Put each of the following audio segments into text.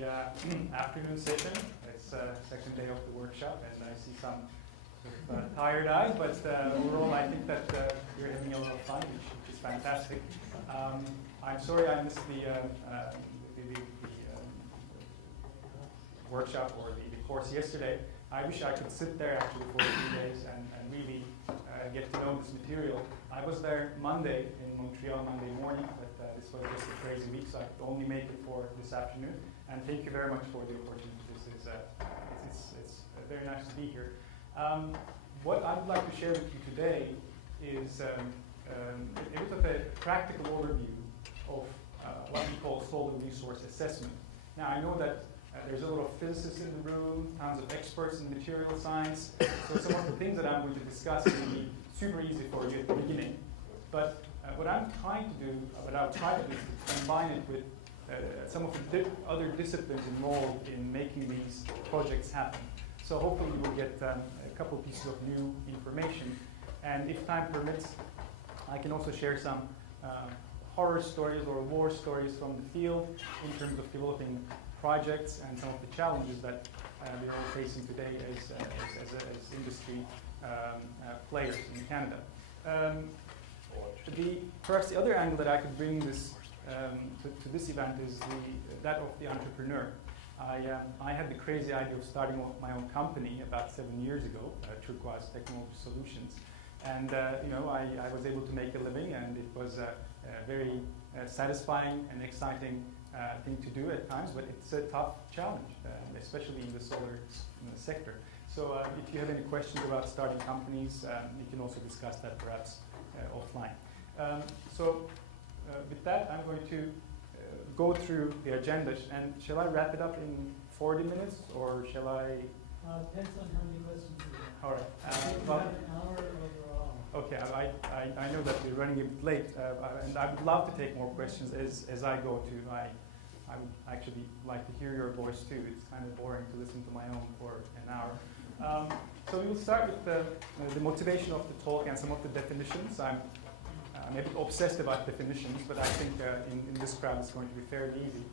the afternoon session. It's second day of the workshop, and I see some sort of, tired eyes, but overall I think that you're having a lot of fun, which is fantastic. I'm sorry I missed the workshop or the course yesterday. I wish I could sit there actually for a few days and really get to know this material. I was there Monday in Montreal, Monday morning, but this was just a crazy week, so I could only make it for this afternoon. And thank you very much for the opportunity. This is it's very nice to be here. What I'd like to share with you today is a bit of a practical overview of what we call solar resource assessment. Now I know that there's a lot of physicists in the room, tons of experts in material science, so some of the things that I'm going to discuss will be super easy for you at the beginning. But what I'm trying to do, what I'll try to do is to combine it with some of the other disciplines involved in making these projects happen. So hopefully you will get a couple pieces of new information. And if time permits, I can also share some horror stories or war stories from the field in terms of developing projects and some of the challenges that we're all facing today as industry players in Canada. Perhaps the other angle that I could bring this to this event is that of the entrepreneur. I had the crazy idea of starting my own company about 7 years ago, Turquoise Technology Solutions, and I was able to make a living, and it was a very satisfying and exciting thing to do at times, but it's a tough challenge, especially in the solar sector. So if you have any questions about starting companies, you can also discuss that perhaps offline. With that, I'm going to go through the agenda. And shall I wrap it up in 40 minutes, or shall I? Depends on how many questions you have. All right. I think we have an hour overall. Okay, I know that we're running a bit late, and I would love to take more questions as I go too. I would actually like to hear your voice too. It's kind of boring to listen to my own for an hour. So we will start with the motivation of the talk and some of the definitions. I'm a bit obsessed about definitions, but I think in this crowd it's going to be fairly easy.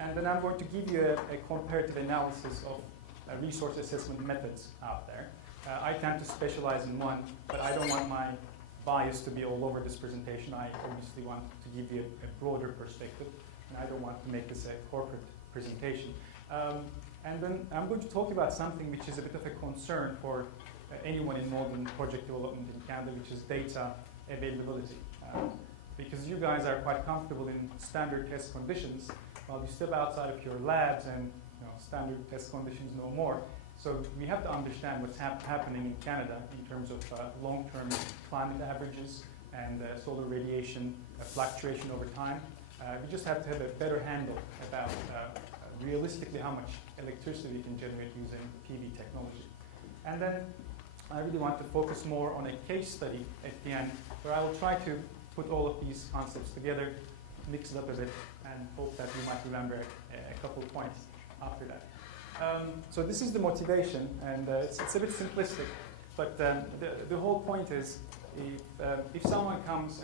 And then I'm going to give you a comparative analysis of resource assessment methods out there. I tend to specialize in one, but I don't want my bias to be all over this presentation. I obviously want to give you a broader perspective, and I don't want to make this a corporate presentation. And then I'm going to talk about something which is a bit of a concern for anyone involved in project development in Canada, which is data availability. Because you guys are quite comfortable in standard test conditions, while you step outside of your labs and standard test conditions no more. So we have to understand what's happening in Canada in terms of long-term climate averages and solar radiation fluctuation over time. We just have to have a better handle about realistically how much electricity we can generate using PV technology. And then I really want to focus more on a case study at the end, where I will try to put all of these concepts together, mix it up a bit, and hope that you might remember a couple of points after that. So this is the motivation, and it's a bit simplistic, but the whole point is if someone comes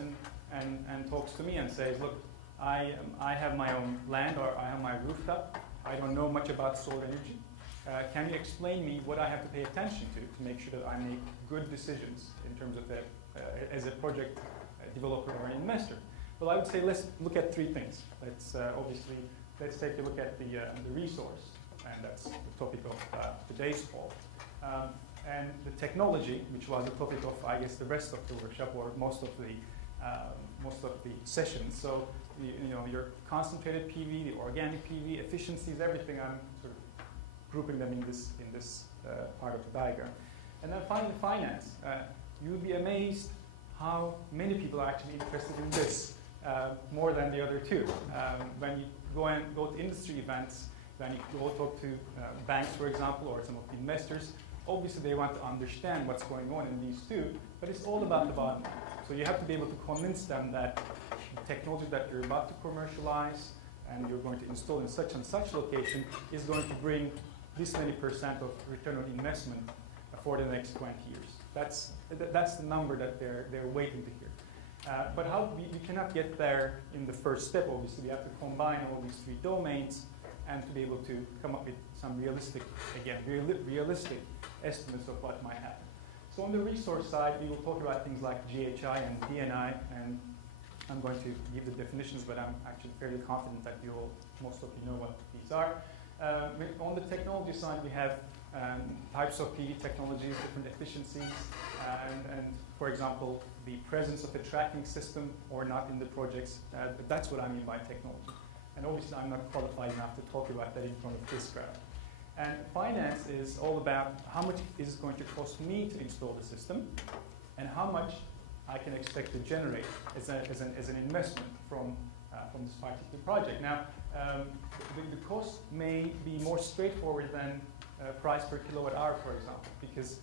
and talks to me and says, look, I have my own land, or I have my rooftop, I don't know much about solar energy. Can you explain me what I have to pay attention to make sure that I make good decisions in terms of as a project developer or an investor? Well, I would say let's look at three things. Let's take a look at the resource, and that's the topic of today's talk, and the technology, which was the topic of, I guess, the rest of the workshop or most of the sessions. So your concentrated PV, the organic PV, efficiencies, everything. I'm sort of grouping them in this part of the diagram. And then finally, finance. You would be amazed how many people are actually interested in this, more than the other two. When you go to industry events, when you go talk to banks, for example, or some of the investors, obviously they want to understand what's going on in these two, but it's all about the bottom line. So you have to be able to convince them that the technology that you're about to commercialize and you're going to install in such and such location is going to bring this many % of return on investment for the next 20 years. That's the number that they're waiting to hear. But how we cannot get there in the first step. Obviously, we have to combine all these three domains and to be able to come up with some realistic, again, realistic estimates of what might happen. So on the resource side, we will talk about things like GHI and DNI, and I'm going to give the definitions, but I'm actually fairly confident that most of you know what these are. On the technology side, we have types of PV technologies, different efficiencies, and for example, the presence of a tracking system or not in the projects. That's what I mean by technology. And obviously, I'm not qualified enough to talk about that in front of this crowd. And finance is all about how much is it going to cost me to install the system, and how much I can expect to generate as an investment from this particular project. Now, the cost may be more straightforward than price per kilowatt hour, for example, because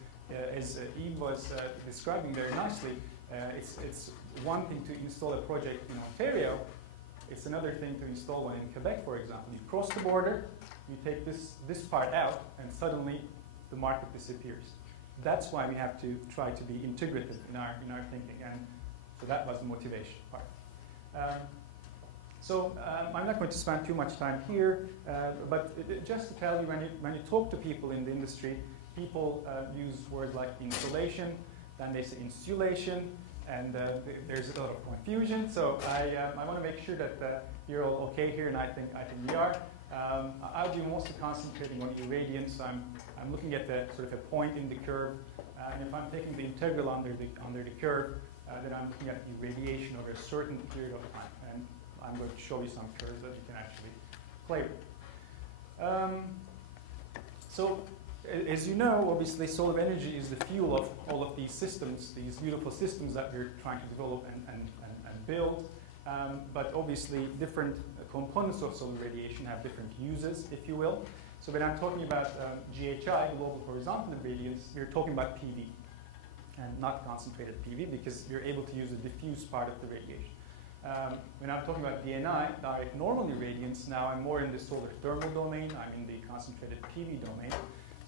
as Eve was describing very nicely, it's one thing to install a project in Ontario, it's another thing to install one in Quebec, for example. You cross the border, you take this part out, and suddenly the market disappears. That's why we have to try to be integrative in our thinking, and so that was the motivation part. I'm not going to spend too much time here, but just to tell you, when you talk to people in the industry, people use words like insulation, then they say insulation, and there's a lot of confusion. So I want to make sure that you're all okay here, and I think we are. I'll be mostly concentrating on irradiance. I'm looking at the sort of a point in the curve, and if I'm taking the integral under the curve, then I'm looking at irradiation over a certain period of time. And I'm going to show you some curves that you can actually play with. So, as you know, obviously solar energy is the fuel of all of these systems, these beautiful systems that we're trying to develop and build. But obviously different components of solar radiation have different uses, if you will. So when I'm talking about GHI, global horizontal irradiance, you're talking about PV and not concentrated PV, because you're able to use the diffuse part of the radiation. When I'm talking about DNI, direct normal irradiance, now I'm more in the solar thermal domain, I'm in the concentrated PV domain.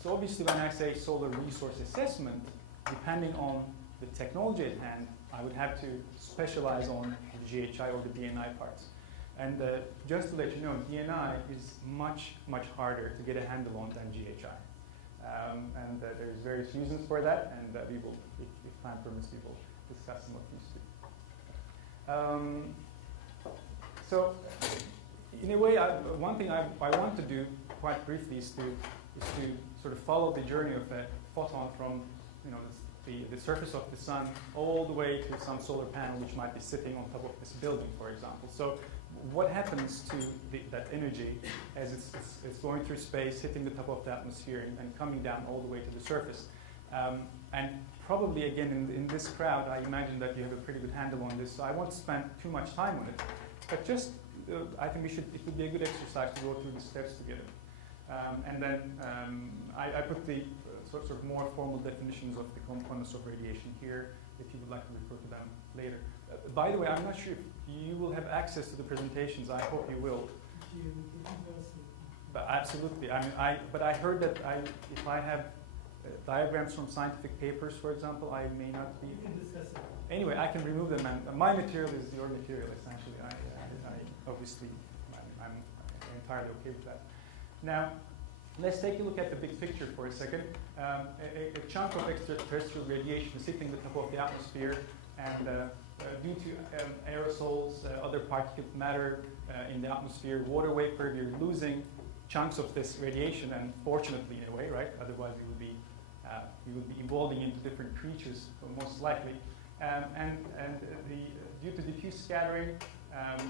So obviously when I say solar resource assessment, depending on the technology at hand, I would have to specialize on the GHI or the DNI parts. And just to let you know, DNI is much, much harder to get a handle on than GHI. And there's various reasons for that, and we will, if time permits, we will discuss some of these too. So, in a way, one thing I want to do quite briefly is to sort of follow the journey of a photon from the surface of the sun all the way to some solar panel which might be sitting on top of this building, for example. So what happens to that energy as it's going through space, hitting the top of the atmosphere, and coming down all the way to the surface? And probably, again, in this crowd, I imagine that you have a pretty good handle on this, so I won't spend too much time on it. But just, I think it would be a good exercise to go through the steps together. And then I put the sort of more formal definitions of the components of radiation here, if you would like to refer to them later. By the way, I'm not sure if you will have access to the presentations. I hope you will. But absolutely. I mean, but I heard that if I have diagrams from scientific papers, for example, I may not be. You can discuss it. Anyway, I can remove them, and my material is your material, essentially. I obviously, I'm entirely okay with that. Now, let's take a look at the big picture for a second. A chunk of extraterrestrial radiation is hitting the top of the atmosphere, and due to aerosols, other particulate matter in the atmosphere, water vapor, you're losing chunks of this radiation, and fortunately, in a way, right? Otherwise, you would be evolving into different creatures, most likely. Due to diffuse scattering,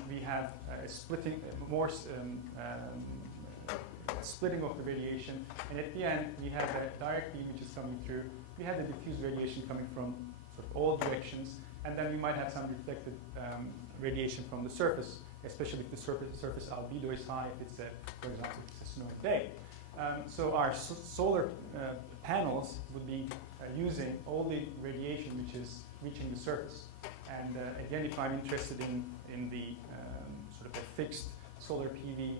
we have splitting of the radiation, and at the end we have a direct beam which is coming through. We have the diffuse radiation coming from sort of all directions, and then we might have some reflected radiation from the surface, especially if the surface albedo is high, if it's for example, if it's a snowy day. So our solar panels would be using all the radiation which is reaching the surface. And again, if I'm interested in the sort of a fixed solar PV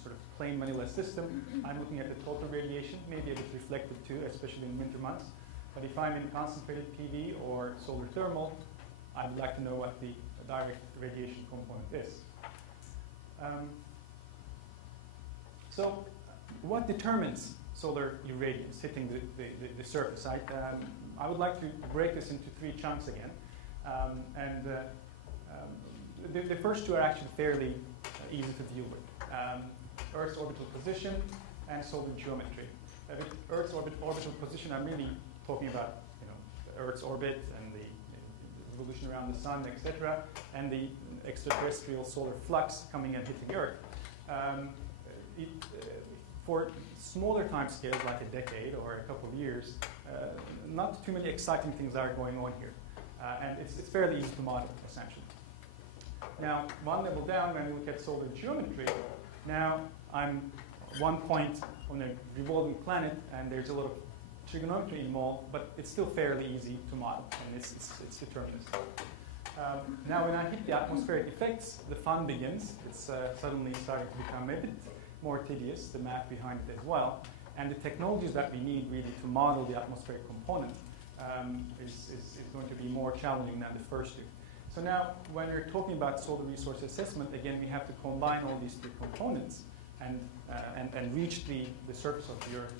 sort of plain vanilla system, I'm looking at the total radiation, maybe a bit reflected too, especially in winter months. But if I'm in concentrated PV or solar thermal, I'd like to know what the direct radiation component is. So what determines solar irradiance hitting the surface? I would like to break this into three chunks again. The first two are actually fairly easy to deal with. Earth's orbital position and solar geometry. With Earth's orbital position, I'm really talking about Earth's orbit and the revolution around the sun, etc., and the extraterrestrial solar flux coming and hitting Earth. For smaller time scales, like a decade or a couple of years, not too many exciting things are going on here. And it's fairly easy to model, essentially. Now, one level down, when we look at solar geometry, now I'm 1 point on a revolving planet, and there's a lot of trigonometry involved, but it's still fairly easy to model, and it's deterministic. Now, when I hit the atmospheric effects, the fun begins. It's suddenly starting to become a bit more tedious, the math behind it as well. And the technologies that we need really to model the atmospheric component is going to be more challenging than the first two. So now, when we're talking about solar resource assessment, again, we have to combine all these three components and reach the surface of the Earth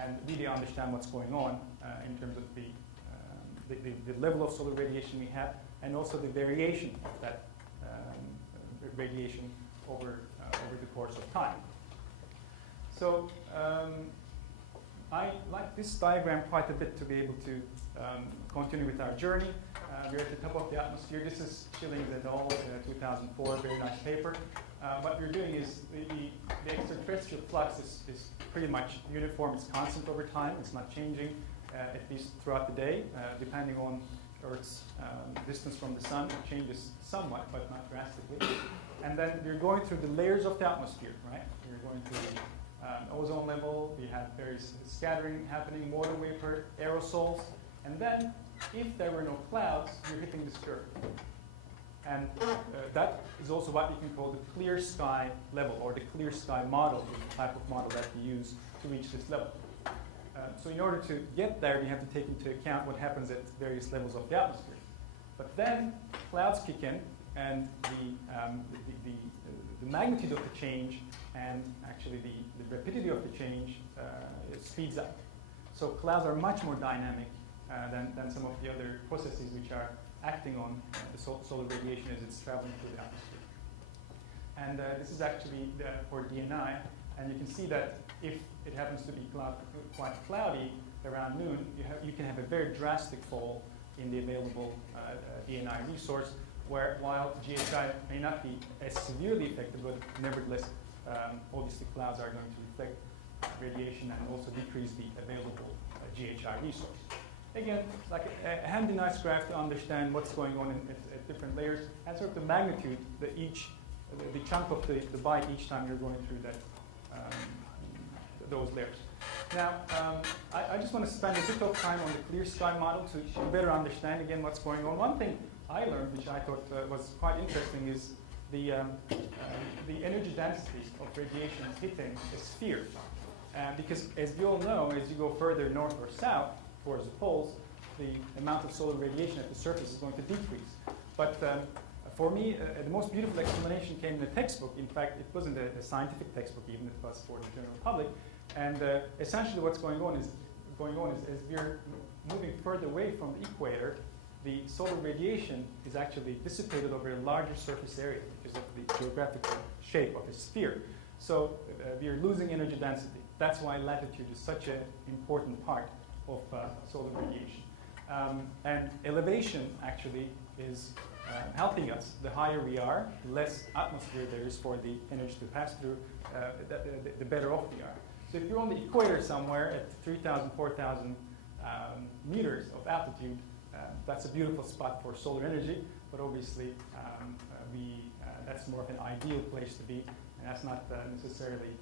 and really understand what's going on in terms of the level of solar radiation we have, and also the variation of that radiation over the course of time. So I like this diagram quite a bit to be able to continue with our journey. We're at the top of the atmosphere. This is Schillings et al. 2004, very nice paper. What we're doing is the extraterrestrial flux is pretty much uniform. It's constant over time. It's not changing, at least throughout the day, depending on Earth's distance from the sun. It changes somewhat, but not drastically. And then we're going through the layers of the atmosphere, right? We're going through the ozone level. We have various scattering happening, water vapor, aerosols. And then, if there were no clouds, you're hitting this curve. And that is also what we can call the clear sky level, or the clear sky model, the type of model that we use to reach this level. So in order to get there, we have to take into account what happens at various levels of the atmosphere. But then clouds kick in, and the magnitude of the change and actually the rapidity of the change speeds up. So clouds are much more dynamic than some of the other processes which are acting on the solar radiation as it's traveling through the atmosphere. And this is actually for DNI, and you can see that if it happens to be quite cloudy around noon, you can have a very drastic fall in the available DNI resource, while GHI may not be as severely affected, but nevertheless, obviously clouds are going to reflect radiation and also decrease the available GHI resource. Again, like a handy nice graph to understand what's going on at different layers, and sort of the magnitude, the chunk of the bite each time you're going through that those layers. Now, I just want to spend a bit of time on the clear sky model to better understand again what's going on. One thing I learned, which I thought was quite interesting, is the energy density of radiation hitting a sphere. Because as we all know, as you go further north or south towards the poles, the amount of solar radiation at the surface is going to decrease. But for me, the most beautiful explanation came in the textbook. In fact, it wasn't a scientific textbook, even it was for the general public. And essentially what's going on is as we're moving further away from the equator, the solar radiation is actually dissipated over a larger surface area because of the geographical shape of a sphere. So we are losing energy density. That's why latitude is such an important part of solar radiation. And elevation actually is helping us. The higher we are, the less atmosphere there is for the energy to pass through, the better off we are. So if you're on the equator somewhere at 3,000, 4,000 meters of altitude, that's a beautiful spot for solar energy, but obviously that's more of an ideal place to be, and that's not necessarily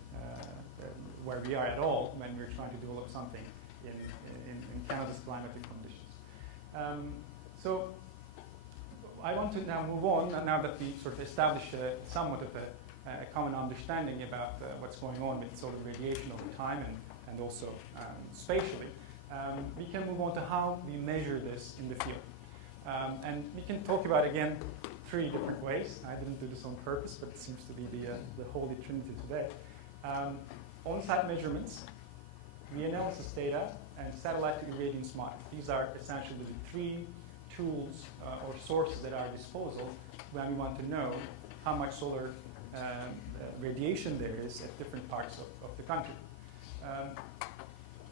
where we are at all when we're trying to develop something in Canada's climatic conditions. So I want to now move on, now that we sort of established somewhat of a common understanding about what's going on with solar radiation over time and also spatially. We can move on to how we measure this in the field. And we can talk about, again, 3 different ways. I didn't do this on purpose, but it seems to be the holy trinity today. On-site measurements, reanalysis data, and satellite irradiance model. These are essentially the three tools or sources at our disposal when we want to know how much solar radiation there is at different parts of the country.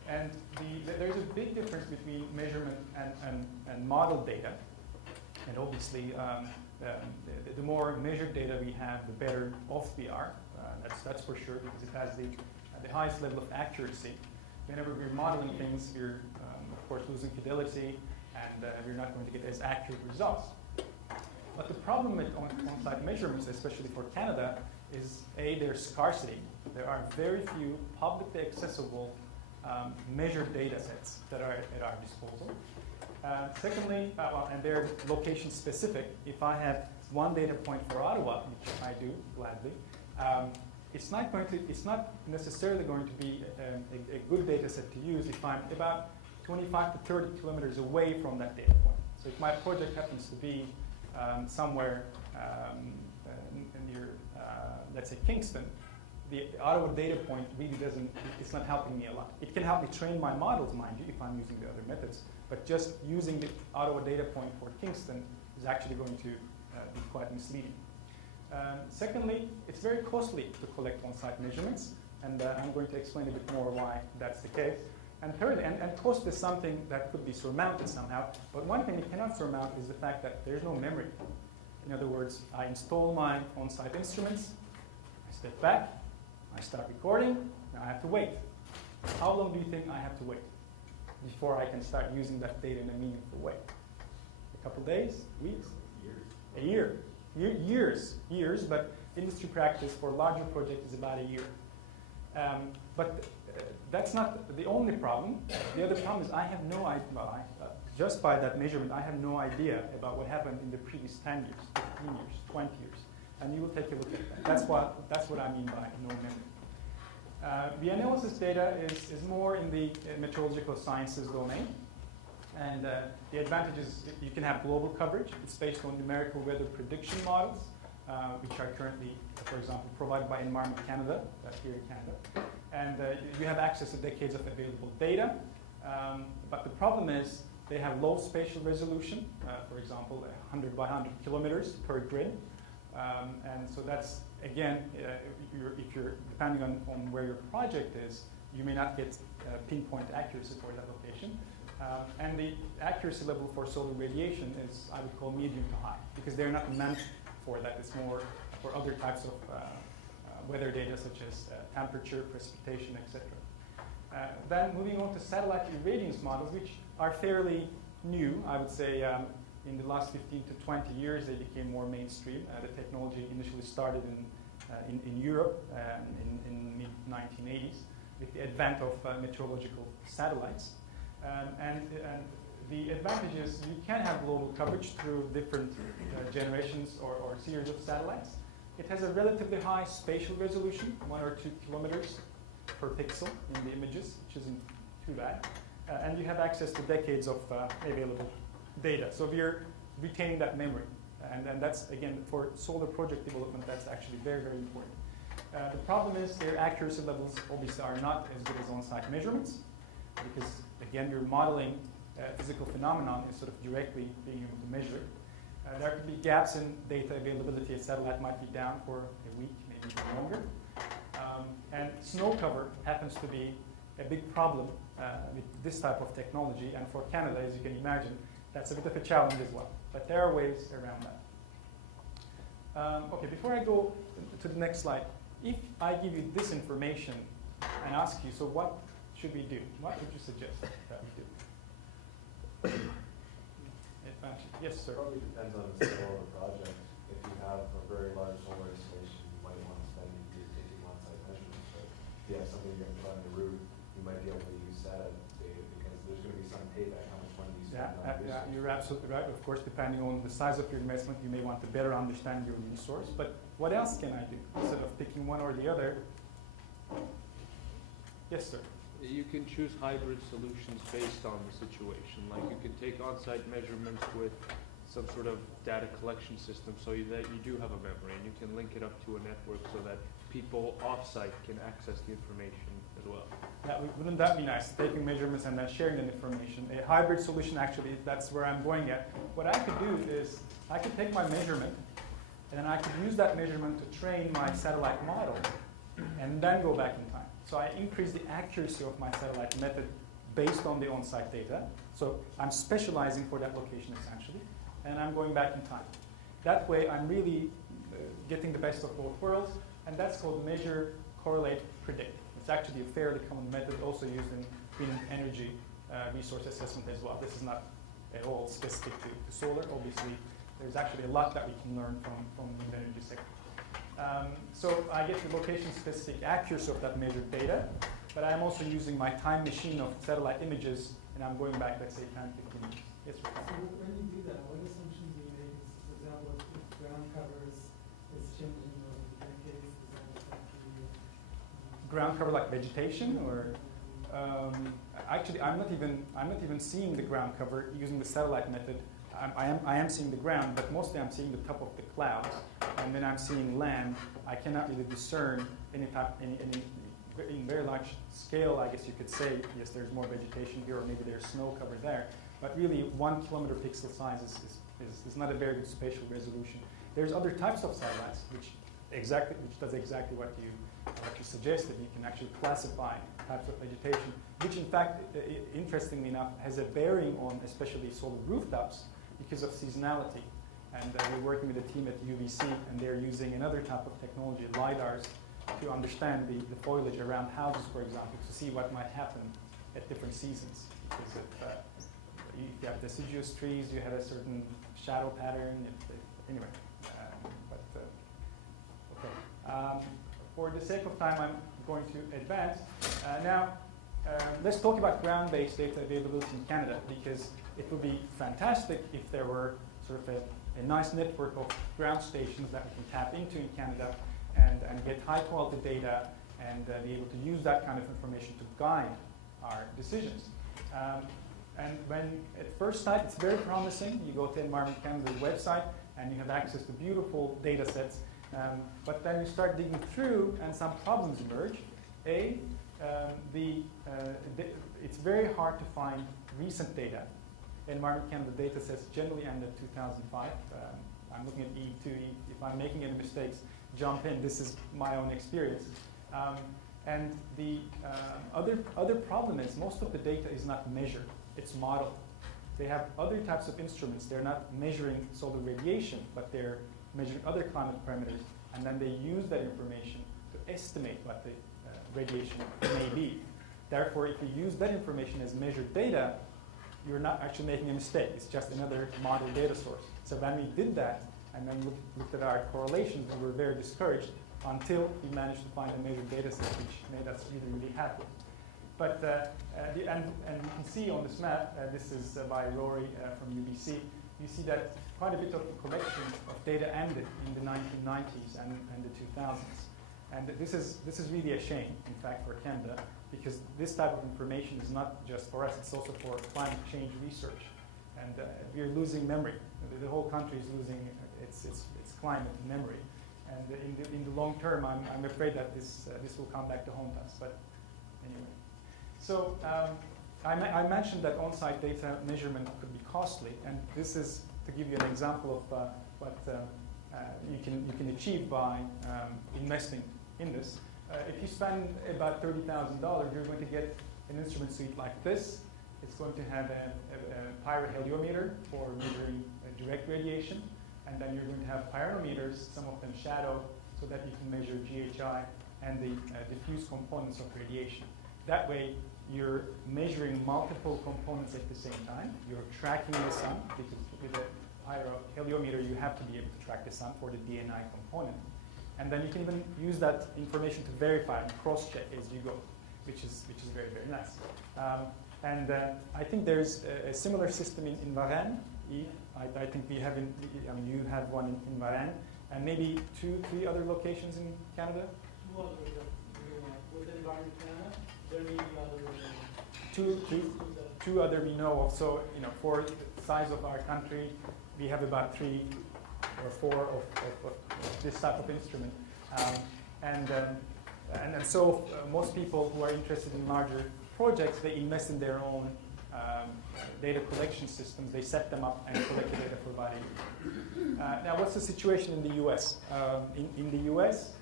And there's a big difference between measurement and model data. And obviously, the more measured data we have, the better off we are. That's for sure, because it has the highest level of accuracy. Whenever we're modeling things, we're, of course, losing fidelity, and we're not going to get as accurate results. But the problem with on-site measurements, especially for Canada, is there's scarcity. There are very few publicly accessible measured data sets that are at our disposal. Secondly, and they're location specific. If I have one data point for Ottawa, which I do gladly, it's not necessarily going to be a good data set to use if I'm about 25 to 30 kilometers away from that data point. So if my project happens to be somewhere near, let's say, Kingston, the Ottawa data point really it's not helping me a lot. It can help me train my models, mind you, if I'm using the other methods, but just using the Ottawa data point for Kingston is actually going to be quite misleading. Secondly, it's very costly to collect on-site measurements, and I'm going to explain a bit more why that's the case. And thirdly, and cost is something that could be surmounted somehow, but one thing it cannot surmount is the fact that there's no memory. In other words, I install my on-site instruments, I step back, I start recording, now I have to wait. How long do you think I have to wait before I can start using that data in a meaningful way? A couple days, weeks? Years. A year. Years, but industry practice for larger projects is about a year. But that's not the only problem. The other problem is I have no idea, just by that measurement, I have no idea about what happened in the previous 10 years, 15 years, 20 years. And you will take a look at that. That's what I mean by no memory. The analysis data is more in the meteorological sciences domain. And the advantage is you can have global coverage. It's based on numerical weather prediction models, which are currently, for example, provided by Environment Canada, here in Canada. And you have access to decades of available data. But the problem is they have low spatial resolution, for example, 100 by 100 kilometers per grid. And so that's, again, if you're depending on where your project is, you may not get pinpoint accuracy for that location. And the accuracy level for solar radiation is, I would call, medium to high, because they're not meant for that. It's more for other types of weather data, such as temperature, precipitation, etc. Then moving on to satellite irradiance models, which are fairly new, I would say. In the last 15 to 20 years, they became more mainstream. The technology initially started in Europe in mid-1980s with the advent of meteorological satellites. And the advantage is you can have global coverage through different generations or series of satellites. It has a relatively high spatial resolution, 1 or 2 kilometers per pixel in the images, which isn't too bad. And you have access to decades of available data. So we're retaining that memory. And that's, again, for solar project development, that's actually very, very important. The problem is their accuracy levels obviously are not as good as on-site measurements, because, again, you're modeling a physical phenomenon instead of directly being able to measure it. There could be gaps in data availability. A satellite might be down for a week, maybe even longer. And snow cover happens to be a big problem with this type of technology. And for Canada, as you can imagine, that's a bit of a challenge as well. But there are ways around that. Okay, before I go to the next slide, if I give you this information and ask you, so what should we do? What would you suggest that we do? Yes, sir. It probably depends on the scale of the project. If you have a very large solar installation, you might want to spend taking on-site measurements. But if you have something you're going to put on the roof, you might be able to use SATA data because there's going to be some payback how much money you spend on research. Yeah, you're absolutely right. Of course, depending on the size of your investment, you may want to better understand your resource. But what else can I do instead of picking one or the other? Yes, sir. You can choose hybrid solutions based on the situation. Like you can take on-site measurements with some sort of data collection system so that you do have a memory and you can link it up to a network so that people off-site can access the information as well. Wouldn't that be nice? Taking measurements and then sharing that information. A hybrid solution, actually, that's where I'm going at. What I could do is I could take my measurement and then I could use that measurement to train my satellite model and then go back in time. So I increase the accuracy of my satellite method based on the on-site data. So I'm specializing for that location essentially, and I'm going back in time. That way I'm really getting the best of both worlds, and that's called measure, correlate, predict. It's actually a fairly common method also used in green energy resource assessment as well. This is not at all specific to solar. Obviously, there's actually a lot that we can learn from the energy sector. So I get the location-specific accuracy of that measured data, but I'm also using my time machine of satellite images, and I'm going back, let's say, 10, 15 years. Yes, So when you do that, what assumptions do you make? For example, if ground cover is changing over the decades, does that affect the ground cover like vegetation, or actually I'm not even seeing the ground cover using the satellite method. I am seeing the ground, but mostly I'm seeing the top of the clouds, and then I'm seeing land. I cannot really discern any in very large scale. I guess you could say yes, there's more vegetation here, or maybe there's snow cover there. But really, 1 kilometer pixel size is not a very good spatial resolution. There's other types of satellites which does exactly what you suggested. You can actually classify types of vegetation, which in fact, interestingly enough, has a bearing on especially solar rooftops because of seasonality. And we're working with a team at UBC, and they're using another type of technology, LiDARs, to understand the foliage around houses, for example, to see what might happen at different seasons. Because if you have deciduous trees, you have a certain shadow pattern. Anyway, okay. For the sake of time, I'm going to advance. Now, let's talk about ground-based data availability in Canada, because it would be fantastic if there were sort of a nice network of ground stations that we can tap into in Canada and get high-quality data and be able to use that kind of information to guide our decisions. And when at first sight, it's very promising. You go to Environment Canada's website and you have access to beautiful data sets. But then you start digging through and some problems emerge. It's very hard to find recent data. Environment Canada data sets generally end at 2005. I'm looking at E2. If I'm making any mistakes, jump in. This is my own experience. And the other problem is most of the data is not measured. It's modeled. They have other types of instruments. They're not measuring solar radiation, but they're measuring other climate parameters. And then they use that information to estimate what the radiation may be. Therefore, if you use that information as measured data, you're not actually making a mistake. It's just another model data source. So when we did that and then looked at our correlations, we were very discouraged until we managed to find a measured data set, which made us really, really happy. But, and you can see on this map, this is by Rory from UBC, you see that quite a bit of the collection of data ended in the 1990s and the 2000s. And this is really a shame, in fact, for Canada, because this type of information is not just for us, it's also for climate change research. And we're losing memory. The whole country is losing its climate memory. And in the long term, I'm afraid that this will come back to haunt us. But anyway. So I mentioned that on-site data measurement could be costly, and this is to give you an example of what you can achieve by investing in this. If you spend about $30,000, you're going to get an instrument suite like this. It's going to have a pyroheliometer for measuring direct radiation, and then you're going to have pyrometers, some of them shadow, so that you can measure GHI and the diffuse components of radiation. That way, you're measuring multiple components at the same time. You're tracking the sun, because with a pyroheliometer, you have to be able to track the sun for the DNI component. And then you can even use that information to verify and cross-check as you go, which is very, very nice. I think there's a similar system in Varennes. I think we have you have one in Varennes, and maybe 2-3 other locations in Canada. Within Environment Canada, there may be other. Two other we know of. So for the size of our country, we have about 3 or 4 of this type of instrument. And so most people who are interested in larger projects, they invest in their own data collection systems. They set them up and collect the data for about a year. Now, what's the situation in the US? In the US,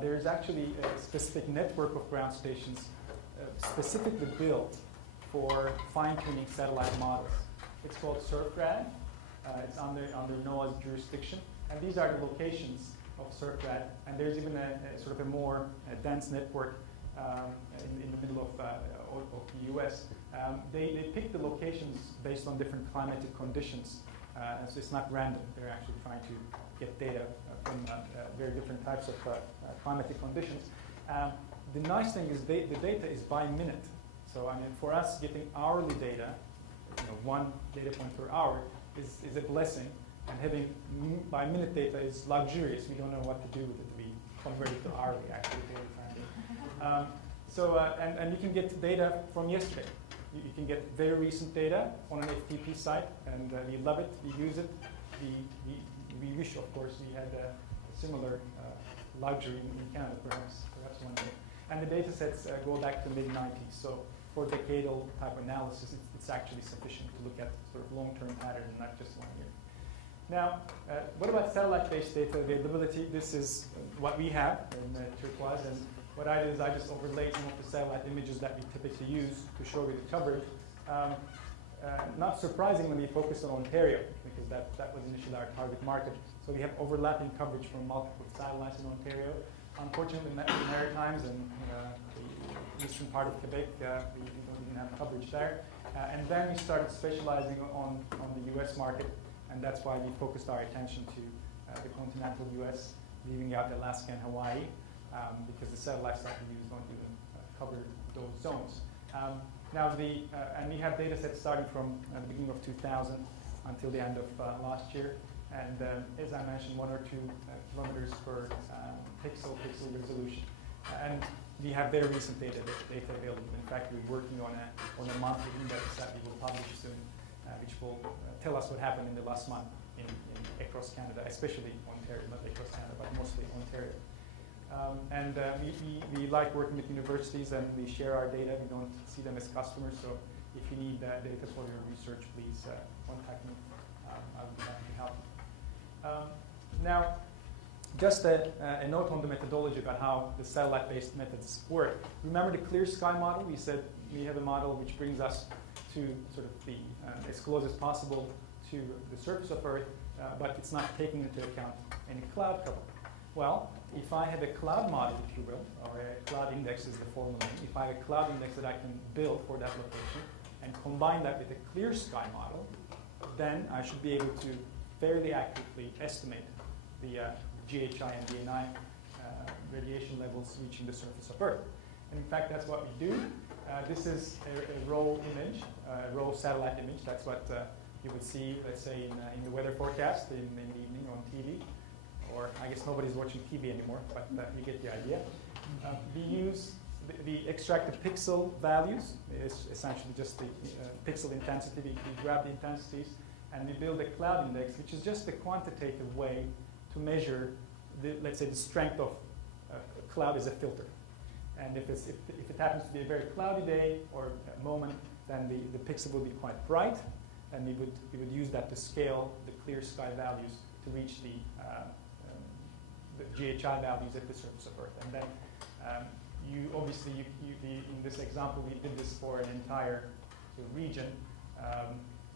there's actually a specific network of ground stations specifically built for fine-tuning satellite models. It's called SURFRAD. It's under NOAA's jurisdiction. And these are the locations of SURFRAD. And there's even a sort of a more dense network in the middle of the US. They pick the locations based on different climatic conditions. So it's not random. They're actually trying to get data from very different types of climatic conditions. The nice thing is the data is by minute. So I mean, for us, getting hourly data, one data point per hour, is a blessing. And having by minute data is luxurious. We don't know what to do with it. We convert it to hourly, actually, daily time. And you can get data from yesterday. You can get very recent data on an FTP site, and we love it. We use it. We wish, of course, we had a similar luxury in Canada, perhaps one day. And the data sets go back to mid-90s. So for decadal type analysis, it's actually sufficient to look at sort of long-term patterns, not just 1 year. Now, what about satellite-based data availability? This is what we have in Turquoise, and what I do is I just overlay some of the satellite images that we typically use to show you the coverage. Not surprisingly, we focused on Ontario because that was initially our target market. So we have overlapping coverage from multiple satellites in Ontario. Unfortunately, in the Maritimes and the eastern part of Quebec, we don't even have coverage there. And then we started specializing on the US market, and that's why we focused our attention to the continental US, leaving out Alaska and Hawaii, because the satellites that we use don't even cover those zones. And we have data sets starting from the beginning of 2000 until the end of last year. And as I mentioned, 1 or 2 kilometers per pixel resolution. And we have very recent data available. In fact, we're working on a monthly index that we will publish soon, which will tell us what happened in the last month across Canada, especially Ontario, not across Canada, but mostly Ontario. We like working with universities, and we share our data. We don't see them as customers, so if you need data for your research, please contact me. I would be happy to help. Now, just a note on the methodology about how the satellite-based methods work. Remember the clear sky model? We said we have a model which brings us to sort of be as close as possible to the surface of Earth, but it's not taking into account any cloud cover. Well, if I have a cloud model, if you will, or a cloud index is the formal name, if I have a cloud index that I can build for that location and combine that with a clear sky model, then I should be able to fairly accurately estimate the GHI and DNI radiation levels reaching the surface of Earth. And in fact, that's what we do. This is a raw image, a raw satellite image. That's what you would see, let's say, in the weather forecast in the evening on TV. Or I guess nobody's watching TV anymore, but you get the idea. We extract the pixel values. It's essentially just the pixel intensity. We grab the intensities, and we build a cloud index, which is just a quantitative way to measure, let's say, the strength of a cloud as a filter. And if it happens to be a very cloudy day or a moment, then the pixel will be quite bright, and we would use that to scale the clear sky values to reach the GHI values at the surface of Earth. And then in this example, we did this for an entire region,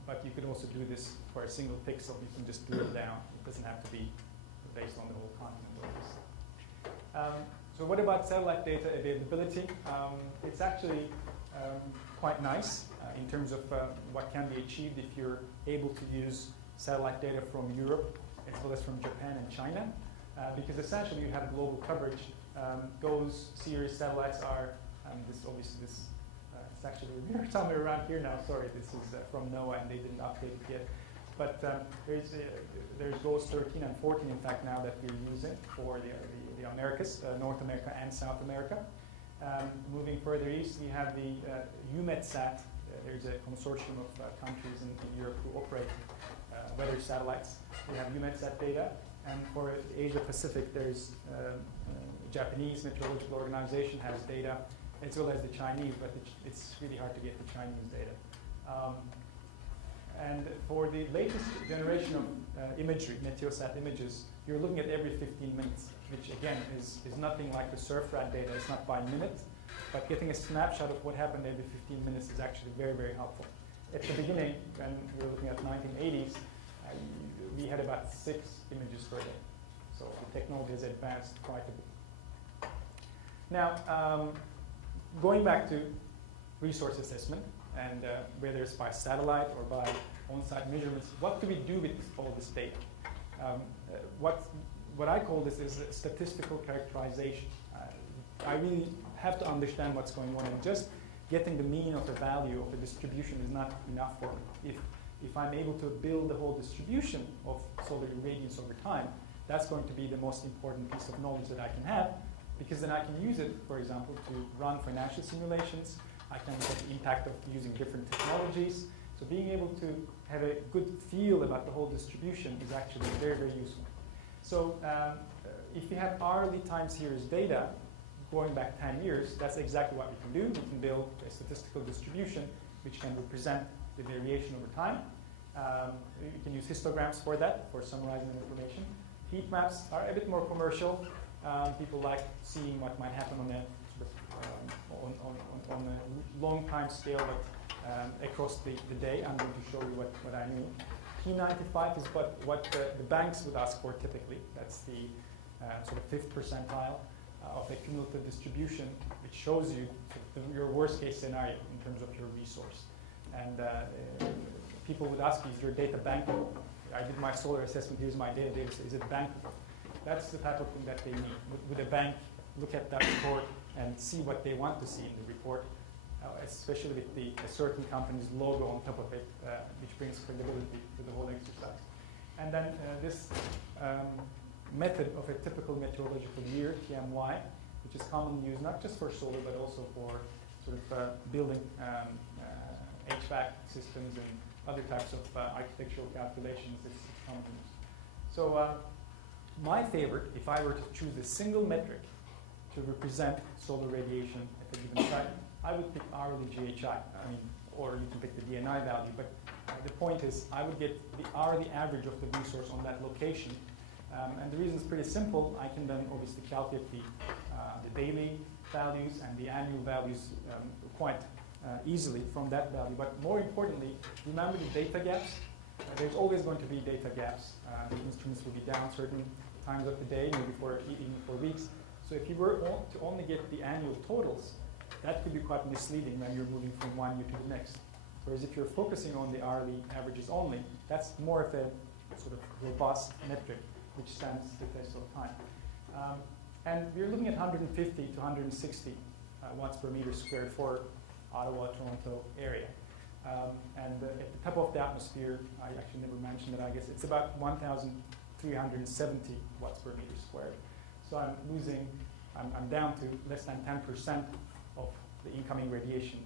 but you could also do this for a single pixel. You can just drill down. It doesn't have to be based on the whole continent. So what about satellite data availability? It's actually quite nice in terms of what can be achieved if you're able to use satellite data from Europe as well as from Japan and China. Because essentially you have global coverage. Those Sirius satellites are, it's actually somewhere around here now. Sorry, this is from NOAA, and they didn't update it yet. But there's GOES 13 and 14, in fact, now that we're using for the Americas, North America and South America. Moving further east, we have the EUMETSAT. There's a consortium of countries in Europe who operate weather satellites. We have EUMETSAT data. And for Asia Pacific, there's Japanese Meteorological Organization has data, as well as the Chinese, but it's really hard to get the Chinese data. And for the latest generation of imagery, Meteosat images, you're looking at every 15 minutes, which again is nothing like the SURFRAD data. It's not by minute, but getting a snapshot of what happened every 15 minutes is actually very, very helpful. At the beginning, when we were looking at 1980s, we had about 6 images per day. So the technology has advanced quite a bit. Now, going back to resource assessment, and whether it's by satellite or by on-site measurements, what do we do with all this data? What I call this is statistical characterization. I really have to understand what's going on, and just getting the mean of the value of a distribution is not enough for me. If I'm able to build the whole distribution of solar irradiance over time, that's going to be the most important piece of knowledge that I can have, because then I can use it, for example, to run financial simulations. I can look at the impact of using different technologies. So being able to have a good feel about the whole distribution is actually very, very useful. So if you have hourly time series data going back 10 years, that's exactly what we can do. We can build a statistical distribution which can represent the variation over time. You can use histograms for that, for summarizing the information. Heat maps are a bit more commercial. People like seeing what might happen on a on a long time scale, but across the day. I'm going to show you what I mean. P95 is what the banks would ask for typically. That's the sort of 5th percentile of a cumulative distribution, which shows you sort of your worst case scenario in terms of your resource. And people would ask me, is your data bankable? I did my solar assessment, here's my data, is it bankable? That's the type of thing that they need. Would a bank look at that report and see what they want to see in the report, especially with a certain company's logo on top of it, which brings credibility to the whole exercise. And then this method of a typical meteorological year, TMY, which is commonly used not just for solar, but also for sort of building HVAC systems and other types of architectural calculations, is commonly used. So my favorite, if I were to choose a single metric to represent solar radiation at a given site, I would pick hourly GHI. Or you can pick the DNI value, but the point is I would get the hourly average of the resource on that location. And the reason is pretty simple. I can then obviously calculate the daily values and the annual values quite easily from that value. But more importantly, remember the data gaps. There's always going to be data gaps. The instruments will be down certain times of the day, maybe even for weeks. So if you were to only get the annual totals, that could be quite misleading when you're moving from one year to the next. Whereas if you're focusing on the hourly averages only, that's more of a sort of robust metric which stands the test of time. And we're looking at 150 to 160 watts per meter squared for Ottawa, Toronto area. And at the top of the atmosphere, I actually never mentioned that, I guess it's about 1,370 watts per meter squared. So I'm down to less than 10% of the incoming radiation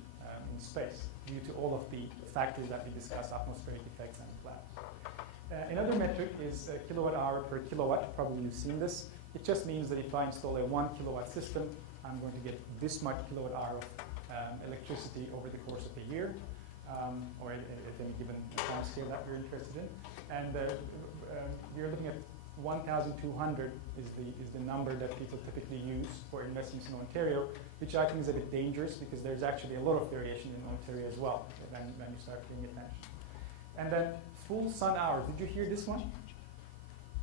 in space due to all of the factors that we discussed, atmospheric effects and clouds. Another metric is kilowatt hour per kilowatt. Probably you've seen this. It just means that if I install a 1 kilowatt system, I'm going to get this much kilowatt hour of electricity over the course of a year, or at any given time scale that we're interested in. And we're looking at 1,200 is the number that people typically use for investments in Ontario, which I think is a bit dangerous because there's actually a lot of variation in Ontario as well when you start paying attention. And then full sun hours. Did you hear this one?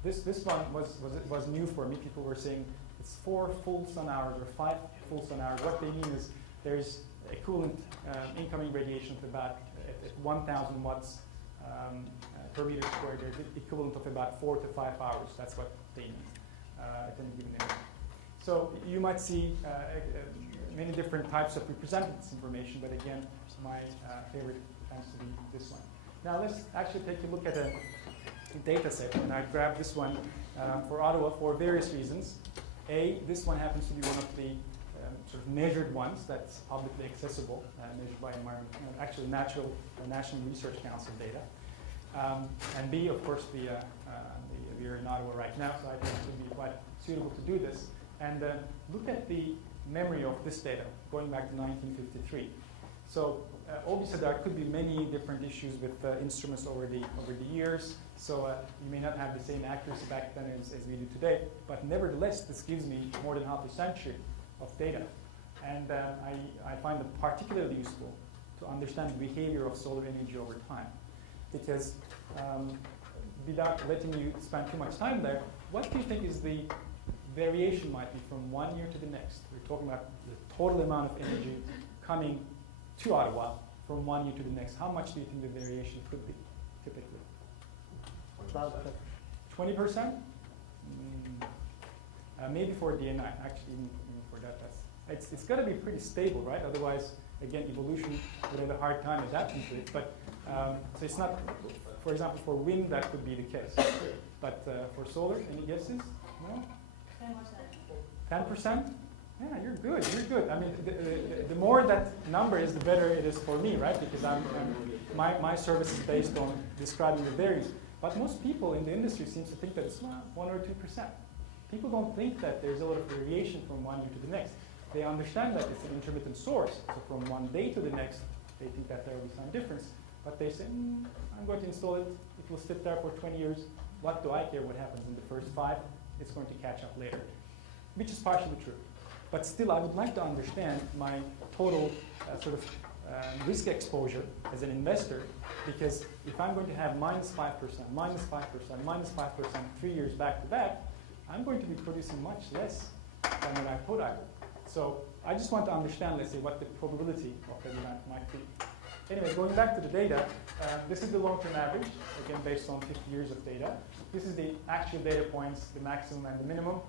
This one was new for me. People were saying it's 4 full sun hours or 5 full sun hours. What they mean is there's equivalent incoming radiation of about at 1,000 watts per meter squared. There's equivalent of about 4 to 5 hours. That's what they mean at any given area. So you might see many different types of representing this information, but again, my favorite tends to be this one. Now let's actually take a look at a data set, and I grabbed this one for Ottawa for various reasons. This one happens to be one of the sort of measured ones that's publicly accessible, measured by actually National Research Council data. And B, of course, we're in Ottawa right now, so I think it would be quite suitable to do this. And look at the memory of this data, going back to 1953. So obviously there could be many different issues with instruments over the years. So you may not have the same accuracy back then as we do today. But nevertheless, this gives me more than half a century of data. And I find it particularly useful to understand the behavior of solar energy over time. Because without letting you spend too much time there, what do you think is the variation might be from 1 year to the next? We're talking about the total amount of energy coming to Ottawa from 1 year to the next. How much do you think the variation could be, typically? 20%? Maybe for DNI, actually, even for that, it's got to be pretty stable, right? Otherwise, again, evolution would have a hard time adapting to it. But so it's not, for example, for wind, that could be the case. But for solar, any guesses? No? 10%? Yeah, you're good. You're good. I mean, the more that number is, the better it is for me, right? Because my service is based on describing the values. But most people in the industry seem to think that it's 1 or 2%. People don't think that there's a lot of variation from 1 year to the next. They understand that it's an intermittent source. So from one day to the next, they think that there will be some difference. But they say, I'm going to install it. It will sit there for 20 years. What do I care what happens in the first 5? It's going to catch up later, which is partially true. But still, I would like to understand my total risk exposure as an investor, because if I'm going to have -5%, -5%, -5%, 3 years back to back, I'm going to be producing much less than what I thought I would. So I just want to understand, let's say, what the probability of that event might be. Anyway, going back to the data, this is the long-term average, again, based on 50 years of data. This is the actual data points, the maximum and the minimum.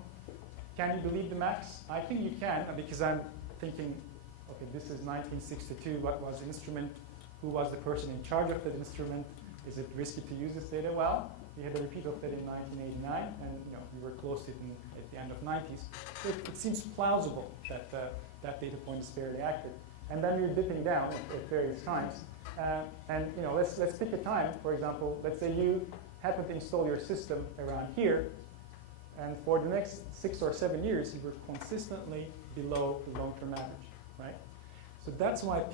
Can you believe the max? I think you can, because I'm thinking, okay, this is 1962, what was the instrument? Who was the person in charge of that instrument? Is it risky to use this data? Well, we had a repeat of that in 1989, and we were close to it at the end of 90s. So it seems plausible that that data point is fairly accurate. And then you're dipping down at various times. And let's pick a time. For example, let's say you happen to install your system around here, and for the next 6 or 7 years, you were consistently below the long-term average, right? So that's why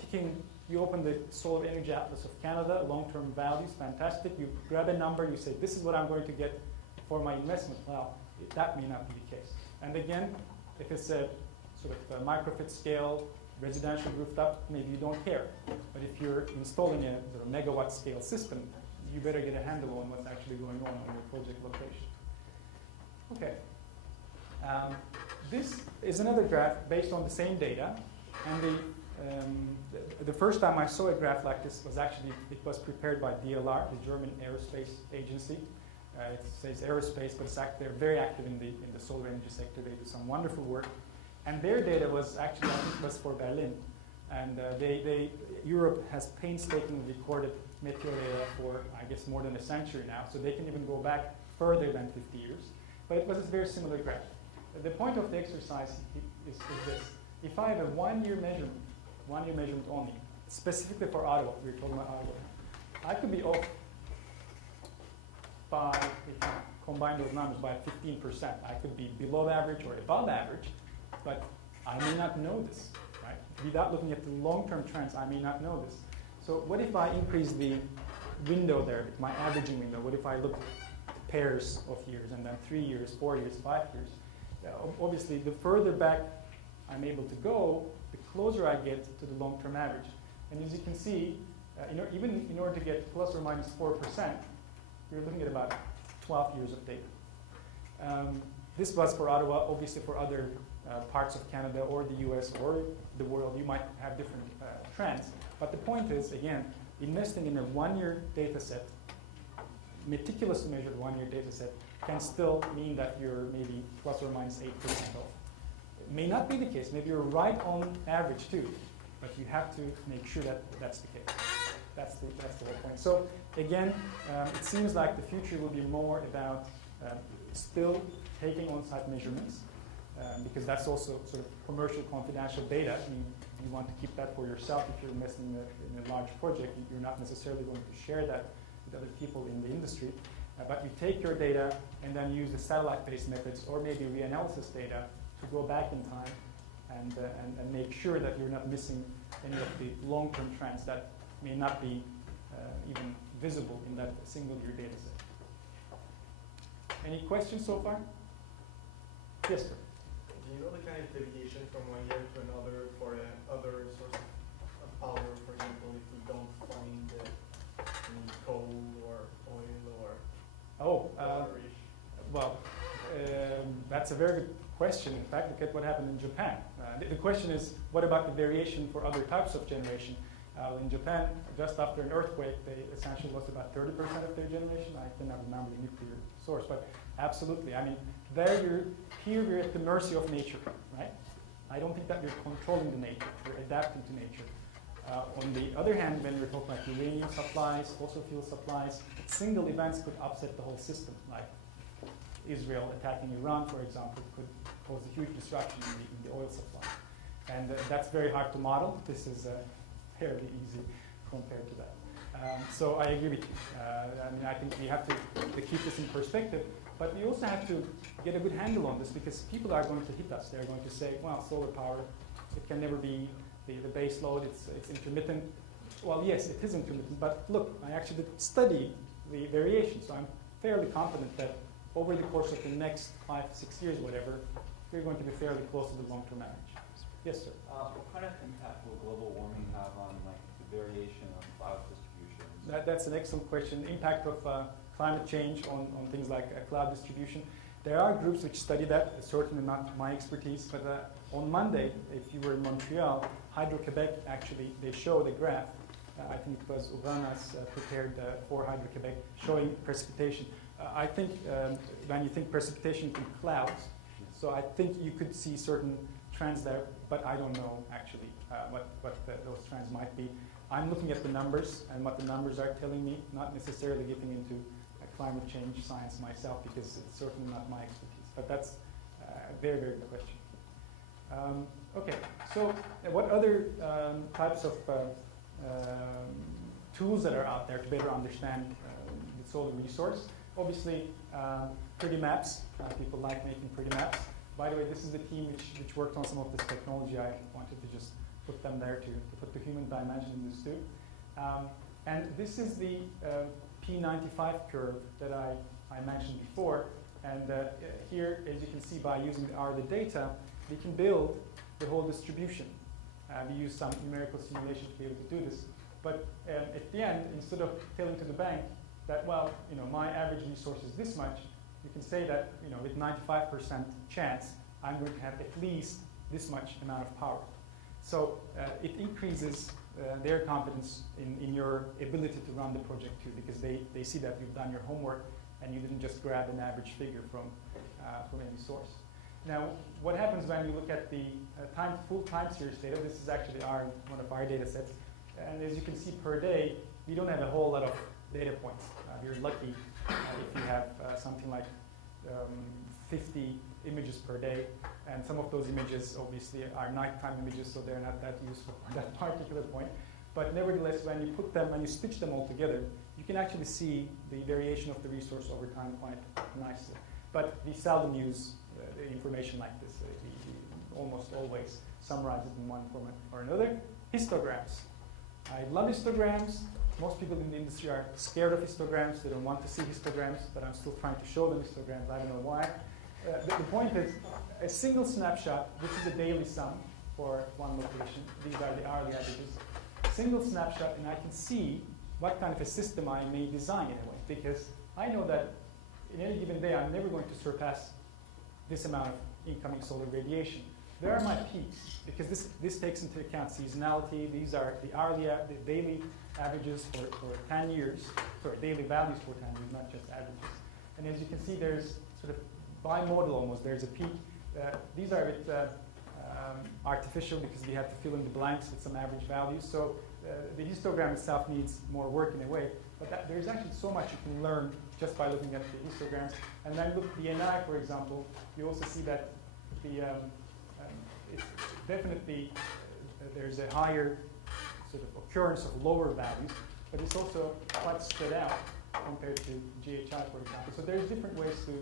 you open the Solar Energy Atlas of Canada, long-term values, fantastic. You grab a number, you say, this is what I'm going to get for my investment. Well, that may not be the case. And again, if it's a sort of a microfit scale, residential rooftop, maybe you don't care. But if you're installing a sort of megawatt scale system, you better get a handle on what's actually going on your project location. Okay. This is another graph based on the same data. And the first time I saw a graph like this was actually, it was prepared by DLR, the German aerospace agency. It says aerospace, but they're very active in the solar energy sector. They do some wonderful work. And their data was actually, I think it was for Berlin. And Europe has painstakingly recorded material data for, I guess, more than a century now. So they can even go back further than 50 years. But it was a very similar graph. The point of the exercise is this. If I have a 1 year measurement, 1 year measurement only, specifically for Ottawa, we're talking about Ottawa, I could be off by, if you combine those numbers, by 15%. I could be below average or above average, but I may not know this, right? Without looking at the long-term trends, I may not know this. So what if I increase the window there, my averaging window? What if I look at pairs of years, and then 3 years, 4 years, 5 years? Obviously, the further back I'm able to go, the closer I get to the long-term average. And as you can see, even in order to get plus or minus 4%, you're looking at about 12 years of data. This was for Ottawa. Obviously, for other parts of Canada or the US or the world, you might have different trends. But the point is, again, investing in a 1 year data set, meticulously measured 1 year data set, can still mean that you're maybe plus or minus 8% off. It may not be the case. Maybe you're right on average too, but you have to make sure that that's the case. That's the whole point. So again, it seems like the future will be more about still taking on-site measurements, because that's also sort of commercial confidential data. You want to keep that for yourself. If you're investing in a large project, you're not necessarily going to share that with other people in the industry. But you take your data and then use the satellite-based methods or maybe reanalysis data to go back in time and make sure that you're not missing any of the long-term trends that may not be even visible in that single-year data set. Any questions so far? Yes, sir. Do you know the kind of deviation from one year to another for other source of power? For example, if we don't find any coal or oil or water-ish? Well, that's a very good question. In fact, look at what happened in Japan. The question is, what about the variation for other types of generation? In Japan, just after an earthquake, they essentially lost about 30% of their generation. I cannot remember the nuclear source, but absolutely. I mean, here we're at the mercy of nature, right? I don't think that we're controlling the nature. We're adapting to nature. On the other hand, when we're talking about uranium supplies, fossil fuel supplies, single events could upset the whole system, like Israel attacking Iran, for example, could cause a huge disruption in the oil supply. And that's very hard to model. This is fairly easy compared to that. So I agree with you. I mean, I think we have to keep this in perspective, but we also have to get a good handle on this because people are going to hit us. They're going to say, well, solar power, it can never be the base load, it's intermittent. Well, yes, it is intermittent, but look, I actually studied the variation, so I'm fairly confident that over the course of the next 5 to 6 years, whatever, we're going to be fairly close to the long-term average. Yes, sir. What kind of impact will global warming have on the variation of cloud distributions? That's an excellent question. The impact of climate change on things like cloud distribution. There are groups which study that, certainly not my expertise, but on Monday, if you were in Montreal, Hydro-Quebec actually, they showed a graph. I think it was Uranas prepared for Hydro-Quebec, showing precipitation. I think when you think precipitation from clouds, so I think you could see certain trends there, but I don't know actually what those trends might be. I'm looking at the numbers and what the numbers are telling me, not necessarily getting into climate change science myself because it's certainly not my expertise. But that's a very, very good question. Okay, so what other types of tools that are out there to better understand the solar resource? Obviously, pretty maps. People like making pretty maps. By the way, this is the team which worked on some of this technology. I wanted to just put them there to put the human dimension in this too. And this is the P95 curve that I mentioned before. And here, as you can see, by using the data, we can build the whole distribution. We use some numerical simulation to be able to do this. But at the end, instead of telling to the bank that, well, my average resource is this much, you can say that, with 95% chance, I'm going to have at least this much amount of power. So it increases their confidence in your ability to run the project too, because they see that you've done your homework and you didn't just grab an average figure from any source. Now, what happens when you look at the full time series data? This is actually one of our data sets. And as you can see per day, we don't have a whole lot of data points. You're lucky if you have something like 50 images per day. And some of those images obviously are nighttime images, so they're not that useful for that particular point. But nevertheless, when you put them, when you stitch them all together, you can actually see the variation of the resource over time quite nicely. But we seldom use information like this. We almost always summarize it in one format or another. Histograms. I love histograms. Most people in the industry are scared of histograms. They don't want to see histograms, but I'm still trying to show them histograms. I don't know why. The point is, a single snapshot, this is a daily sum for one location. These are the hourly averages. Single snapshot, and I can see what kind of a system I may design in a way, because I know that in any given day, I'm never going to surpass this amount of incoming solar radiation. There are my peaks, because this takes into account seasonality. These are the daily averages for 10 years, sorry, daily values for 10 years, not just averages. And as you can see, there's sort of bimodal almost. There's a peak. These are a bit artificial because we have to fill in the blanks with some average values. So the histogram itself needs more work in a way, but there's actually so much you can learn just by looking at the histograms. And then look at the NI, for example, you also see that it's definitely there's a higher sort of occurrence of lower values, but it's also quite spread out. compared to GHI, for example. So there's different ways to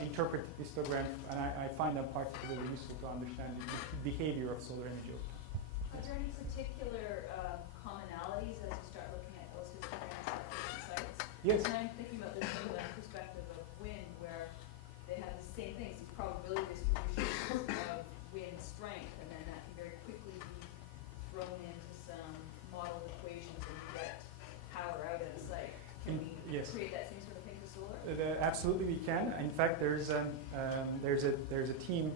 interpret histogram, and I find them particularly useful to understand the behavior of solar energy. Are there any particular commonalities as you start looking at those histograms at different sites? Yes. And I'm thinking about this from the perspective of wind, where they have the same things, these probability distributions of wind strength, and then that can very quickly be thrown into some model equations and you get power out at a site. Can we Yes. create that same sort of thing for solar? Absolutely, we can. In fact, there's a team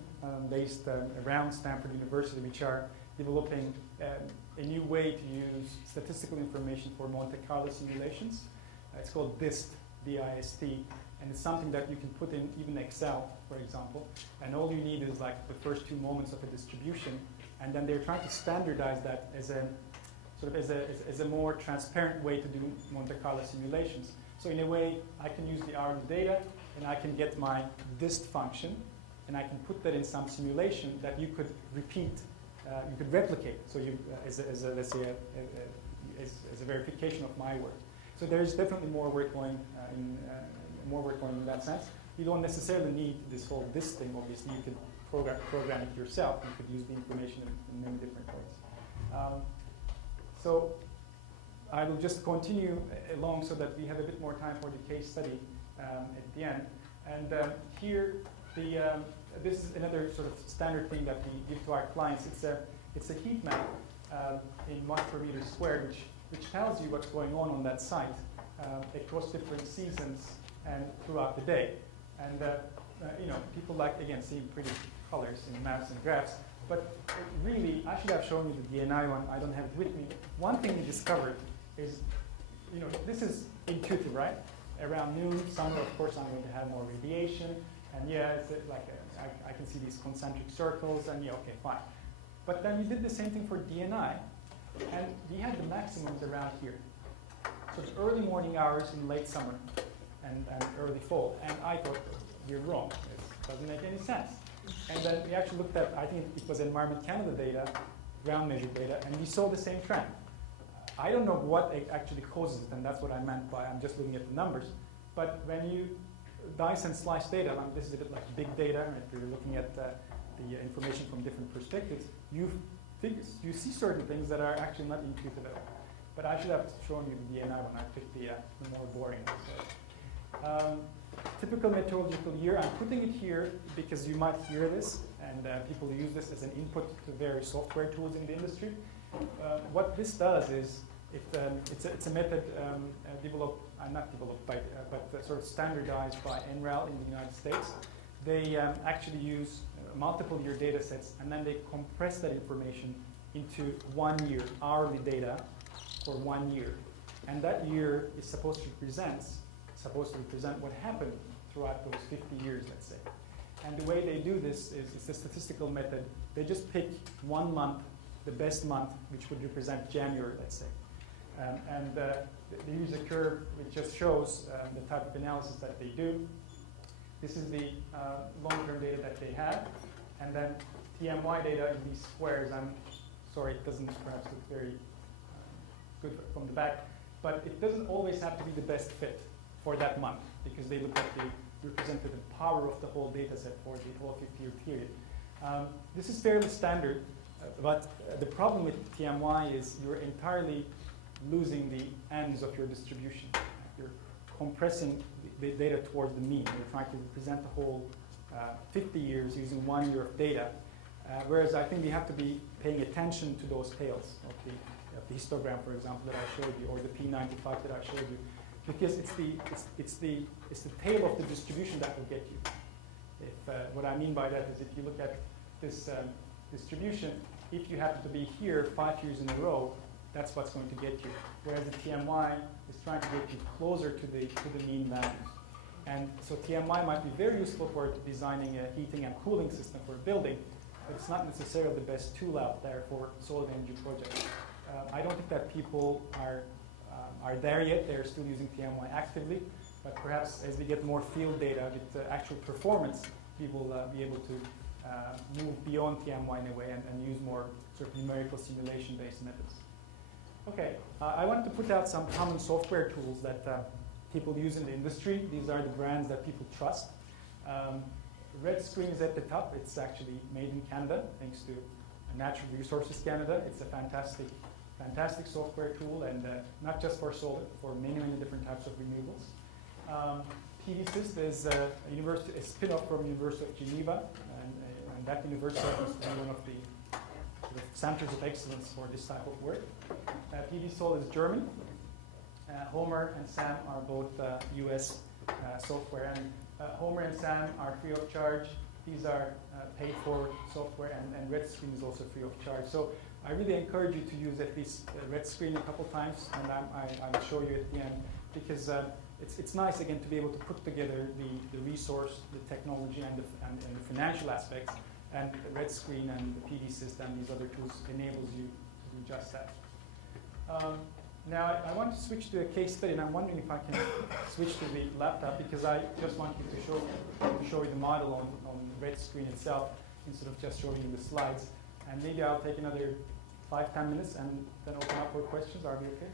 based around Stanford University which are developing a new way to use statistical information for Monte Carlo simulations. It's called DIST, D-I-S-T, and it's something that you can put in even Excel, for example, and all you need is like the first 2 moments of a distribution, and then they're trying to standardize that as a sort of as a more transparent way to do Monte Carlo simulations. So in a way, I can use the hourly data, and I can get my DIST function, and I can put that in some simulation that you could repeat, you could replicate. So you, let's say, as a verification of my work. So there's definitely more work going in that sense. You don't necessarily need this whole DIST thing. Obviously, you could program it yourself. You could use the information in many different ways. So I will just continue along so that we have a bit more time for the case study at the end. And here, this is another sort of standard thing that we give to our clients. It's a heat map in watts per meter squared, which tells you what's going on that site across different seasons and throughout the day. And people like, again, seeing pretty colors in maps and graphs. But really, I should have shown you the DNI one. I don't have it with me. One thing we discovered is, this is intuitive, right? Around noon, summer, of course, I'm going to have more radiation. And yeah, it's like I can see these concentric circles, and yeah, okay, fine. But then we did the same thing for DNI, and we had the maximums around here. So it's early morning hours in late summer and early fall. And I thought, you're wrong. It doesn't make any sense. And then we actually looked at, I think it was Environment Canada data, ground measure data, and we saw the same trend. I don't know what actually causes it, and that's what I meant by I'm just looking at the numbers. But when you dice and slice data, this is a bit like big data, right? You're looking at the information from different perspectives. You see certain things that are actually not intuitive at all. But I should have shown you the DNI when I picked the more boring one. Typical meteorological year, I'm putting it here because you might hear this, and people use this as an input to various software tools in the industry. What this does is, it's a method not developed by, but sort of standardized by NREL in the United States. They actually use multiple year data sets, and then they compress that information into 1 year, hourly data for 1 year. And that year is supposed to represent what happened throughout those 50 years, let's say. And the way they do this is it's a statistical method. They just pick 1 month, the best month, which would represent January, let's say. They use a curve which just shows the type of analysis that they do. This is the long-term data that they have. And then TMY data in these squares. I'm sorry, it doesn't perhaps look very good from the back. But it doesn't always have to be the best fit for that month, because they look at the representative power of the whole data set for the whole 50-year period. This is fairly standard, but the problem with TMY is you're entirely losing the ends of your distribution. You're compressing the data towards the mean. You're trying to represent the whole 50 years using 1 year of data, whereas I think we have to be paying attention to those tails of the histogram, for example, that I showed you, or the P95 that I showed you, because it's the tail of the distribution that will get you. What I mean by that is, if you look at this distribution, if you happen to be here 5 years in a row, that's what's going to get you. Whereas the TMY is trying to get you closer to the mean values. And so TMY might be very useful for designing a heating and cooling system for a building, but it's not necessarily the best tool out there for solar energy projects. I don't think that people are there yet. They're still using TMY actively, but perhaps as we get more field data with actual performance, we will be able to move beyond TMY in a way and use more sort of numerical simulation-based methods. Okay, I wanted to put out some common software tools that people use in the industry. These are the brands that people trust. RETScreen is at the top. It's actually made in Canada, thanks to Natural Resources Canada. It's a fantastic software tool, and not just for solar, for many different types of renewables. PVSys is a spin-off from University of Geneva, and that university happens to be one of the sort of centers of excellence for this type of work. PVSol is German. Homer and SAM are both US software, and Homer and SAM are free of charge. These are paid for software, and RETScreen is also free of charge. So I really encourage you to use at least RETScreen a couple times, and I'll show you at the end, because it's nice again to be able to put together the resource, the technology, and the financial aspects, and the RETScreen and the PD system, these other tools enables you to do just that. Now I want to switch to a case study, and I'm wondering if I can switch to the laptop, because I just want you to show you the model on RETScreen itself instead of just showing you the slides. And maybe I'll take another 5-10 minutes and then open up for questions. Are we okay?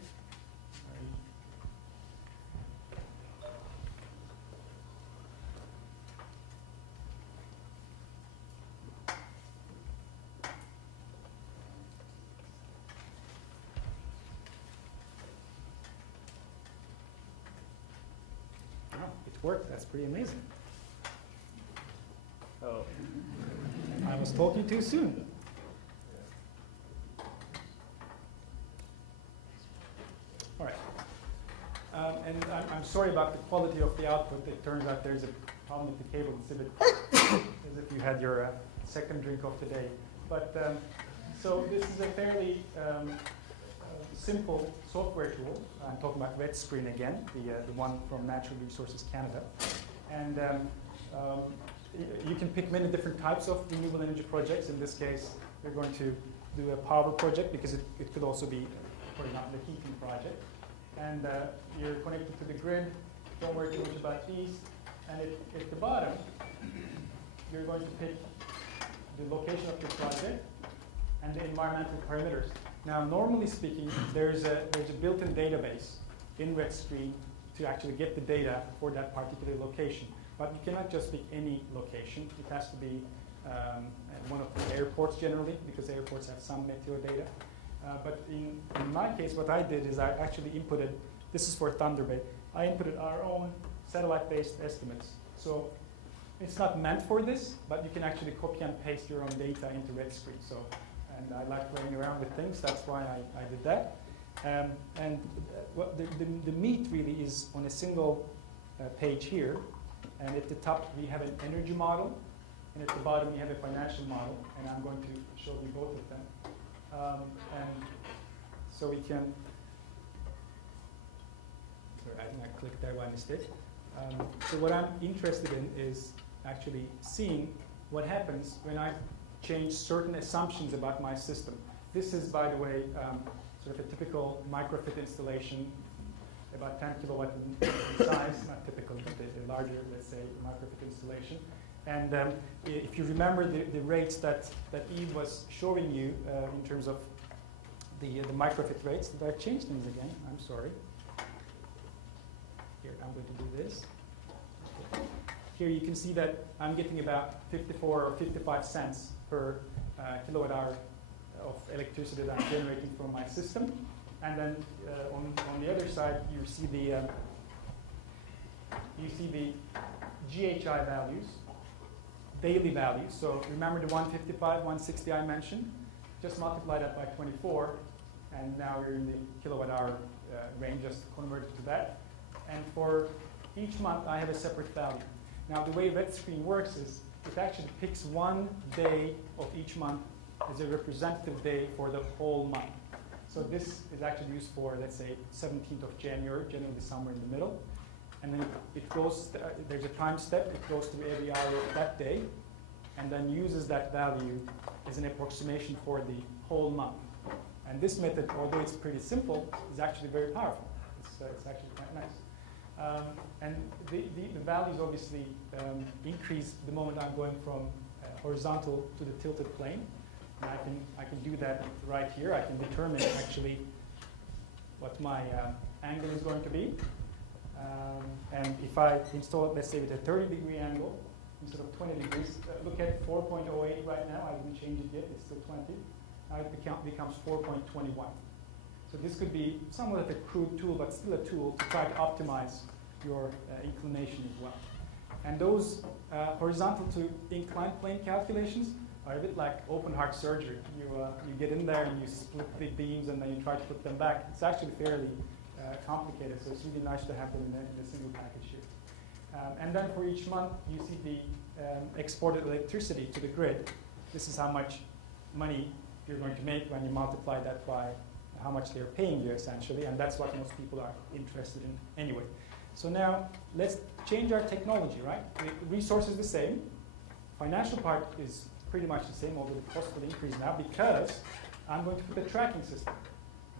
Worked. That's pretty amazing. Oh, I was talking too soon. All right. And I'm sorry about the quality of the output. It turns out there's a problem with the cable. It's a bit as if you had your second drink of the day. But so this is a fairly simple software tool. I'm talking about RETScreen again, the one from Natural Resources Canada. And you can pick many different types of renewable energy projects. In this case, we're going to do a power project, because it could also be, for example, the heating project. And you're connected to the grid. Don't worry too much about these. And at the bottom, you're going to pick the location of your project and the environmental parameters. Now, normally speaking, there's a built-in database in RETScreen to actually get the data for that particular location. But you cannot just pick any location. It has to be one of the airports generally, because airports have some meteo data. But in my case, what I did is I actually inputted, this is for Thunder Bay, I inputted our own satellite-based estimates. So it's not meant for this, but you can actually copy and paste your own data into RETScreen. So. And I like playing around with things, that's why I did that. The meat really is on a single page here. And at the top, we have an energy model. And at the bottom, we have a financial model. And I'm going to show you both of them. And so we can, sorry, I think I clicked there by mistake. So what I'm interested in is actually seeing what happens when I change certain assumptions about my system. This is, by the way, sort of a typical microfit installation, about 10 kilowatt in size, not typical, but a larger, let's say, microfit installation. And if you remember the rates that Eve was showing you in terms of the microfit rates, did I change things again? I'm sorry. Here, I'm going to do this. Here you can see that I'm getting about 54 or 55 cents per kilowatt hour of electricity that I'm generating from my system. And then on the other side, you see the GHI values, daily values. So remember the 155, 160 I mentioned? Just multiply that by 24, and now we're in the kilowatt hour range, just converted to that. And for each month, I have a separate value. Now, the way RETScreen works is it actually picks one day of each month as a representative day for the whole month. So this is actually used for, let's say, 17th of January, generally somewhere in the middle. And then it goes, there's a time step, it goes through every hour of that day, and then uses that value as an approximation for the whole month. And this method, although it's pretty simple, is actually very powerful. It's actually quite nice. And the values obviously increase the moment I'm going from horizontal to the tilted plane. And I can do that right here. I can determine actually what my angle is going to be. And if I install it, let's say with a 30-degree angle instead of 20 degrees, look at 4.08 right now. I didn't change it yet. It's still 20. Now it becomes 4.21. So this could be somewhat of a crude tool, but still a tool to try to optimize your inclination as well. And those horizontal to inclined plane calculations are a bit like open heart surgery. You get in there and you split the beams and then you try to put them back. It's actually fairly complicated, so it's really nice to have them in a single package here. And then for each month, you see the exported electricity to the grid. This is how much money you're going to make when you multiply that by how much they're paying you, essentially, and that's what most people are interested in anyway. So now, let's change our technology, right? The resource is the same. Financial part is pretty much the same, although the cost will increase now because I'm going to put a tracking system,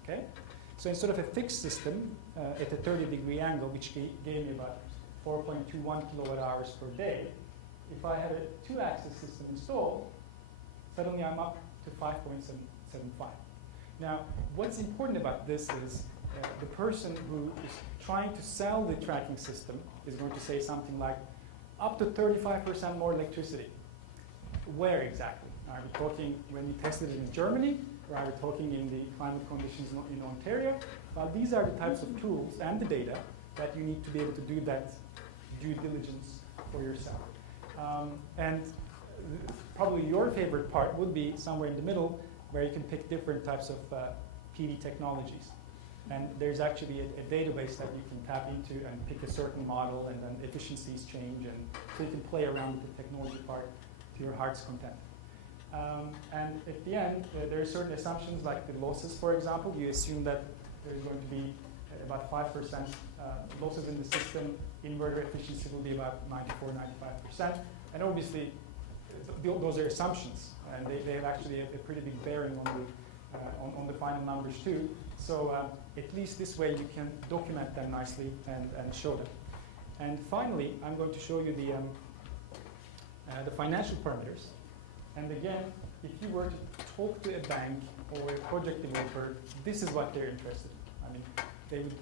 okay? So instead of a fixed system at a 30-degree angle, which gave me about 4.21 kilowatt hours per day, if I had a 2-axis system installed, suddenly I'm up to 5.75. Now, what's important about this is the person who is trying to sell the tracking system is going to say something like, up to 35% more electricity. Where exactly? Are we talking when we tested it in Germany, or are we talking in the climate conditions in Ontario? Well, these are the types of tools and the data that you need to be able to do that due diligence for yourself. And probably your favorite part would be somewhere in the middle, where you can pick different types of PV technologies. And there's actually a database that you can tap into and pick a certain model, and then efficiencies change, and so you can play around with the technology part to your heart's content. And at the end, there are certain assumptions like the losses, for example. You assume that there's going to be about 5% losses in the system. Inverter efficiency will be about 94, 95%. And obviously, those are assumptions, and they have actually a pretty big bearing on the final numbers too. So at least this way you can document them nicely and show them. And finally, I'm going to show you the financial parameters. And again, if you were to talk to a bank or a project developer, this is what they're interested in. I mean, they would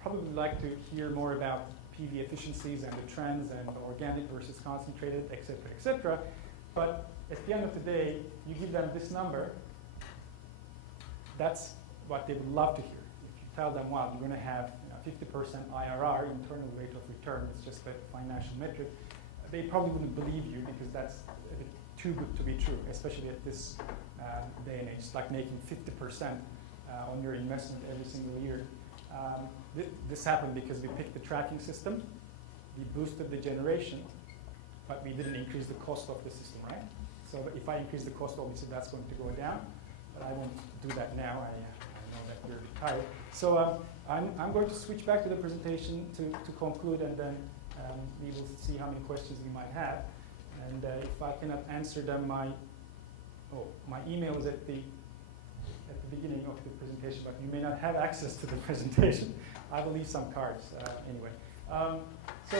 probably like to hear more about PV efficiencies and the trends and organic versus concentrated, et cetera, et cetera. But at the end of the day, you give them this number, that's what they would love to hear. If you tell them, well, you're going to have 50% IRR, internal rate of return, it's just a financial metric, they probably wouldn't believe you because that's a bit too good to be true, especially at this day and age. It's like making 50% on your investment every single year. This happened because we picked the tracking system, we boosted the generation, but we didn't increase the cost of the system, right? So if I increase the cost, obviously that's going to go down, but I won't do that now. I know that you're tired. So I'm going to switch back to the presentation to conclude, and then we will see how many questions we might have. And if I cannot answer them, my email is at the beginning of the presentation, but you may not have access to the presentation. I will leave some cards anyway. So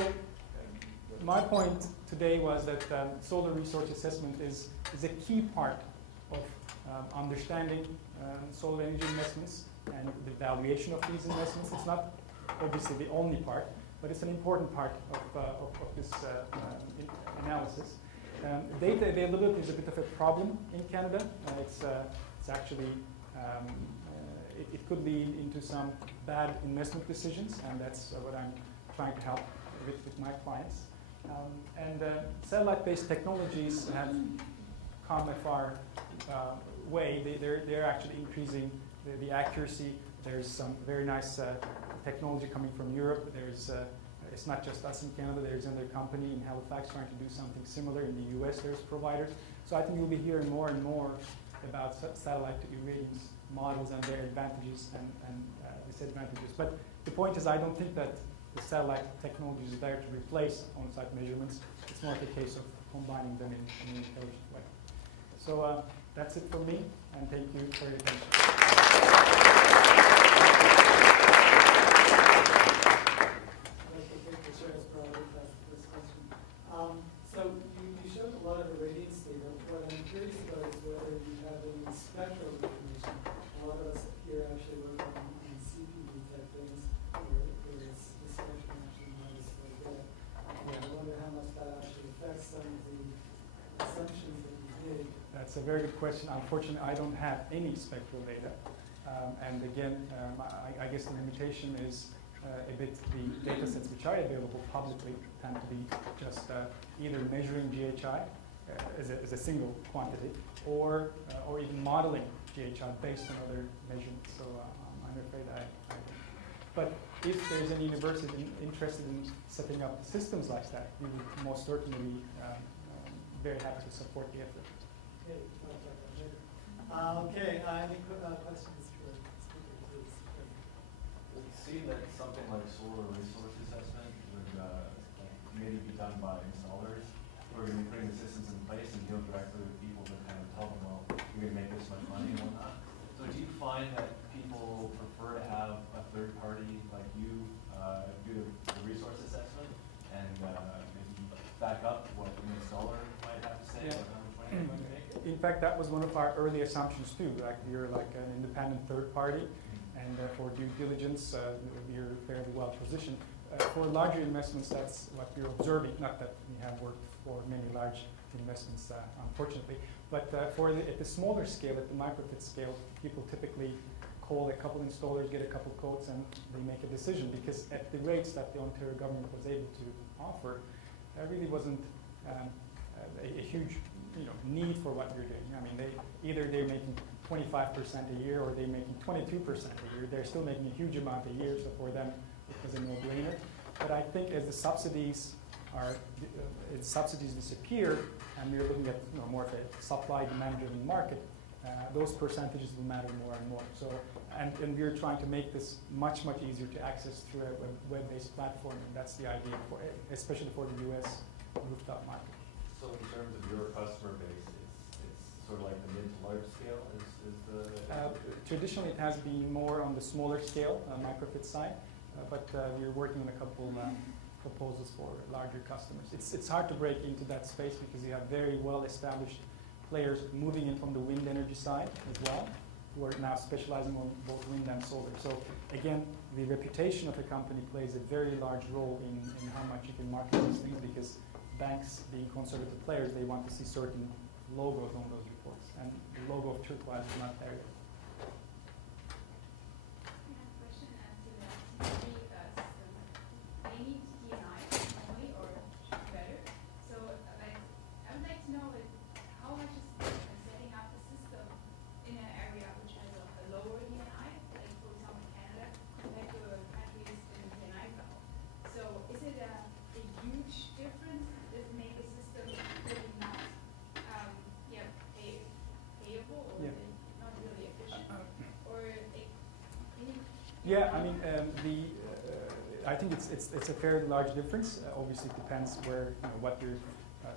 my point today was that solar resource assessment is a key part of understanding solar energy investments and the valuation of these investments. It's not obviously the only part, but it's an important part of this analysis. Data availability is a bit of a problem in Canada. It's actually, it could lead into some bad investment decisions, and that's what I'm trying to help with my clients. And satellite-based technologies have come a far way. They're actually increasing the accuracy. There's some very nice technology coming from Europe. It's not just us in Canada. There's another company in Halifax trying to do something similar. In the US, there's providers. So I think you'll be hearing more and more about satellite to irradiance models and their advantages and disadvantages. But the point is, I don't think that the satellite technology is there to replace on-site measurements. It's more of a case of combining them in an intelligent way. So that's it for me, and thank you for your attention. So you showed a lot of irradiance data. What I'm curious about is whether you have any spectral information. A lot of us here actually work on CPV type things, where it's the spectrum That's a very good question. Unfortunately, I don't have any spectral data. And again, I guess the limitation is a bit the data sets which are available publicly tend to be just either measuring GHI as a single quantity, or even modeling GHI based on other measurements. So I'm afraid I don't. But if there's any university interested in setting up systems like that, we would most certainly be very happy to support the effort. Okay, we'll talk about that later. Okay, any questions for the speaker, please? It would seem that something like solar resource assessment would maybe be done by installers, who are going to be putting the systems in place and deal directly with people to kind of tell them, well, you're going to make this much money and whatnot. So do you find that people prefer to have a third party like you do the resource assessment and maybe back up what an installer might have to say about how much money they're going to make? In fact, that was one of our early assumptions too. Like you're like an independent third party, and for due diligence, you're fairly well positioned. For larger investments, that's what we're observing. Not that we have worked for many large investments, unfortunately, but at the smaller scale, at the microfit scale, people typically call a couple installers, get a couple quotes, and they make a decision, because at the rates that the Ontario government was able to offer, there really wasn't a huge need for what you're doing. I mean, either they're making 25% a year or they're making 22% a year. They're still making a huge amount a year, so for them it was a no-brainer. But I think as the subsidies disappear, and we're looking at more of a supply-demand-driven market, those percentages will matter more and more. So, and we're trying to make this much easier to access through a web-based platform, and that's the idea for it, especially for the U.S. rooftop market. So in terms of your customer base, it's sort of like the mid to large scale is the... Traditionally, it has been more on the smaller scale, microfit side, but we're working on a couple proposals for larger customers. It's hard to break into that space because you have very well-established players moving in from the wind energy side as well, who are now specializing on both wind and solar. So again, the reputation of a company plays a very large role in how much you can market these things, because banks, being conservative players, they want to see certain logos on those reports, and the logo of Turquoise is not there yet. Question to the CPV system. They need DNI only, or should be better. So, I would like to know how much is setting up the system in an area which has a lower DNI, like for example Canada, compared to countries in the DNI level. So, is it a huge difference that make a system really not payable or not really efficient, or Yeah, I mean, I think it's a fairly large difference. Obviously, it depends where what you're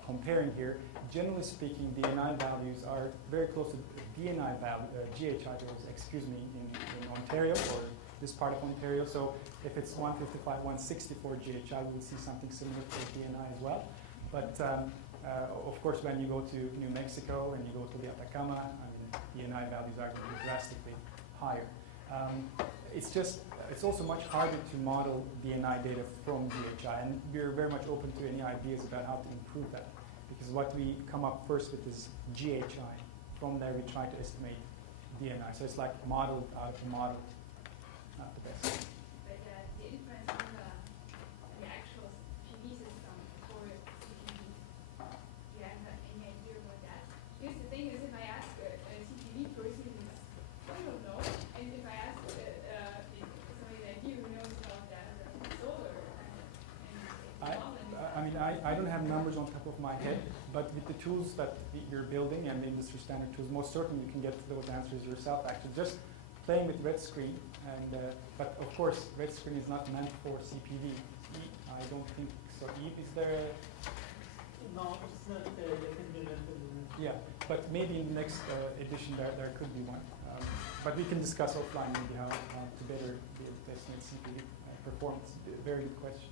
comparing here. Generally speaking, DNI values are very close to DNI value, GHI values, in Ontario, or this part of Ontario. So if it's 155, 164 GHI, we'll see something similar for DNI as well. But of course, when you go to New Mexico and you go to the Atacama, I mean, DNI values are going to be drastically higher. It's also much harder to model DNI data from GHI, and we're very much open to any ideas about how to improve that, because what we come up first with is GHI. From there, we try to estimate DNI. So it's like modeled out of a model, not the best. But the inference on the actual PV system for CPV, do you have any idea about that? Because the thing is, if I ask a CPV person, I don't know, and if I ask somebody like you who knows about that solar I don't have numbers on top of my head, but with the tools that you're building and the industry standard tools, most certainly you can get those answers yourself. Actually, just playing with RETScreen, but of course, RETScreen is not meant for CPV. I don't think so. Is there a... No, it's not. They can be rented. Yeah, but maybe in the next edition there could be one. But we can discuss offline maybe how to better be able to estimate CPV performance. Very good question.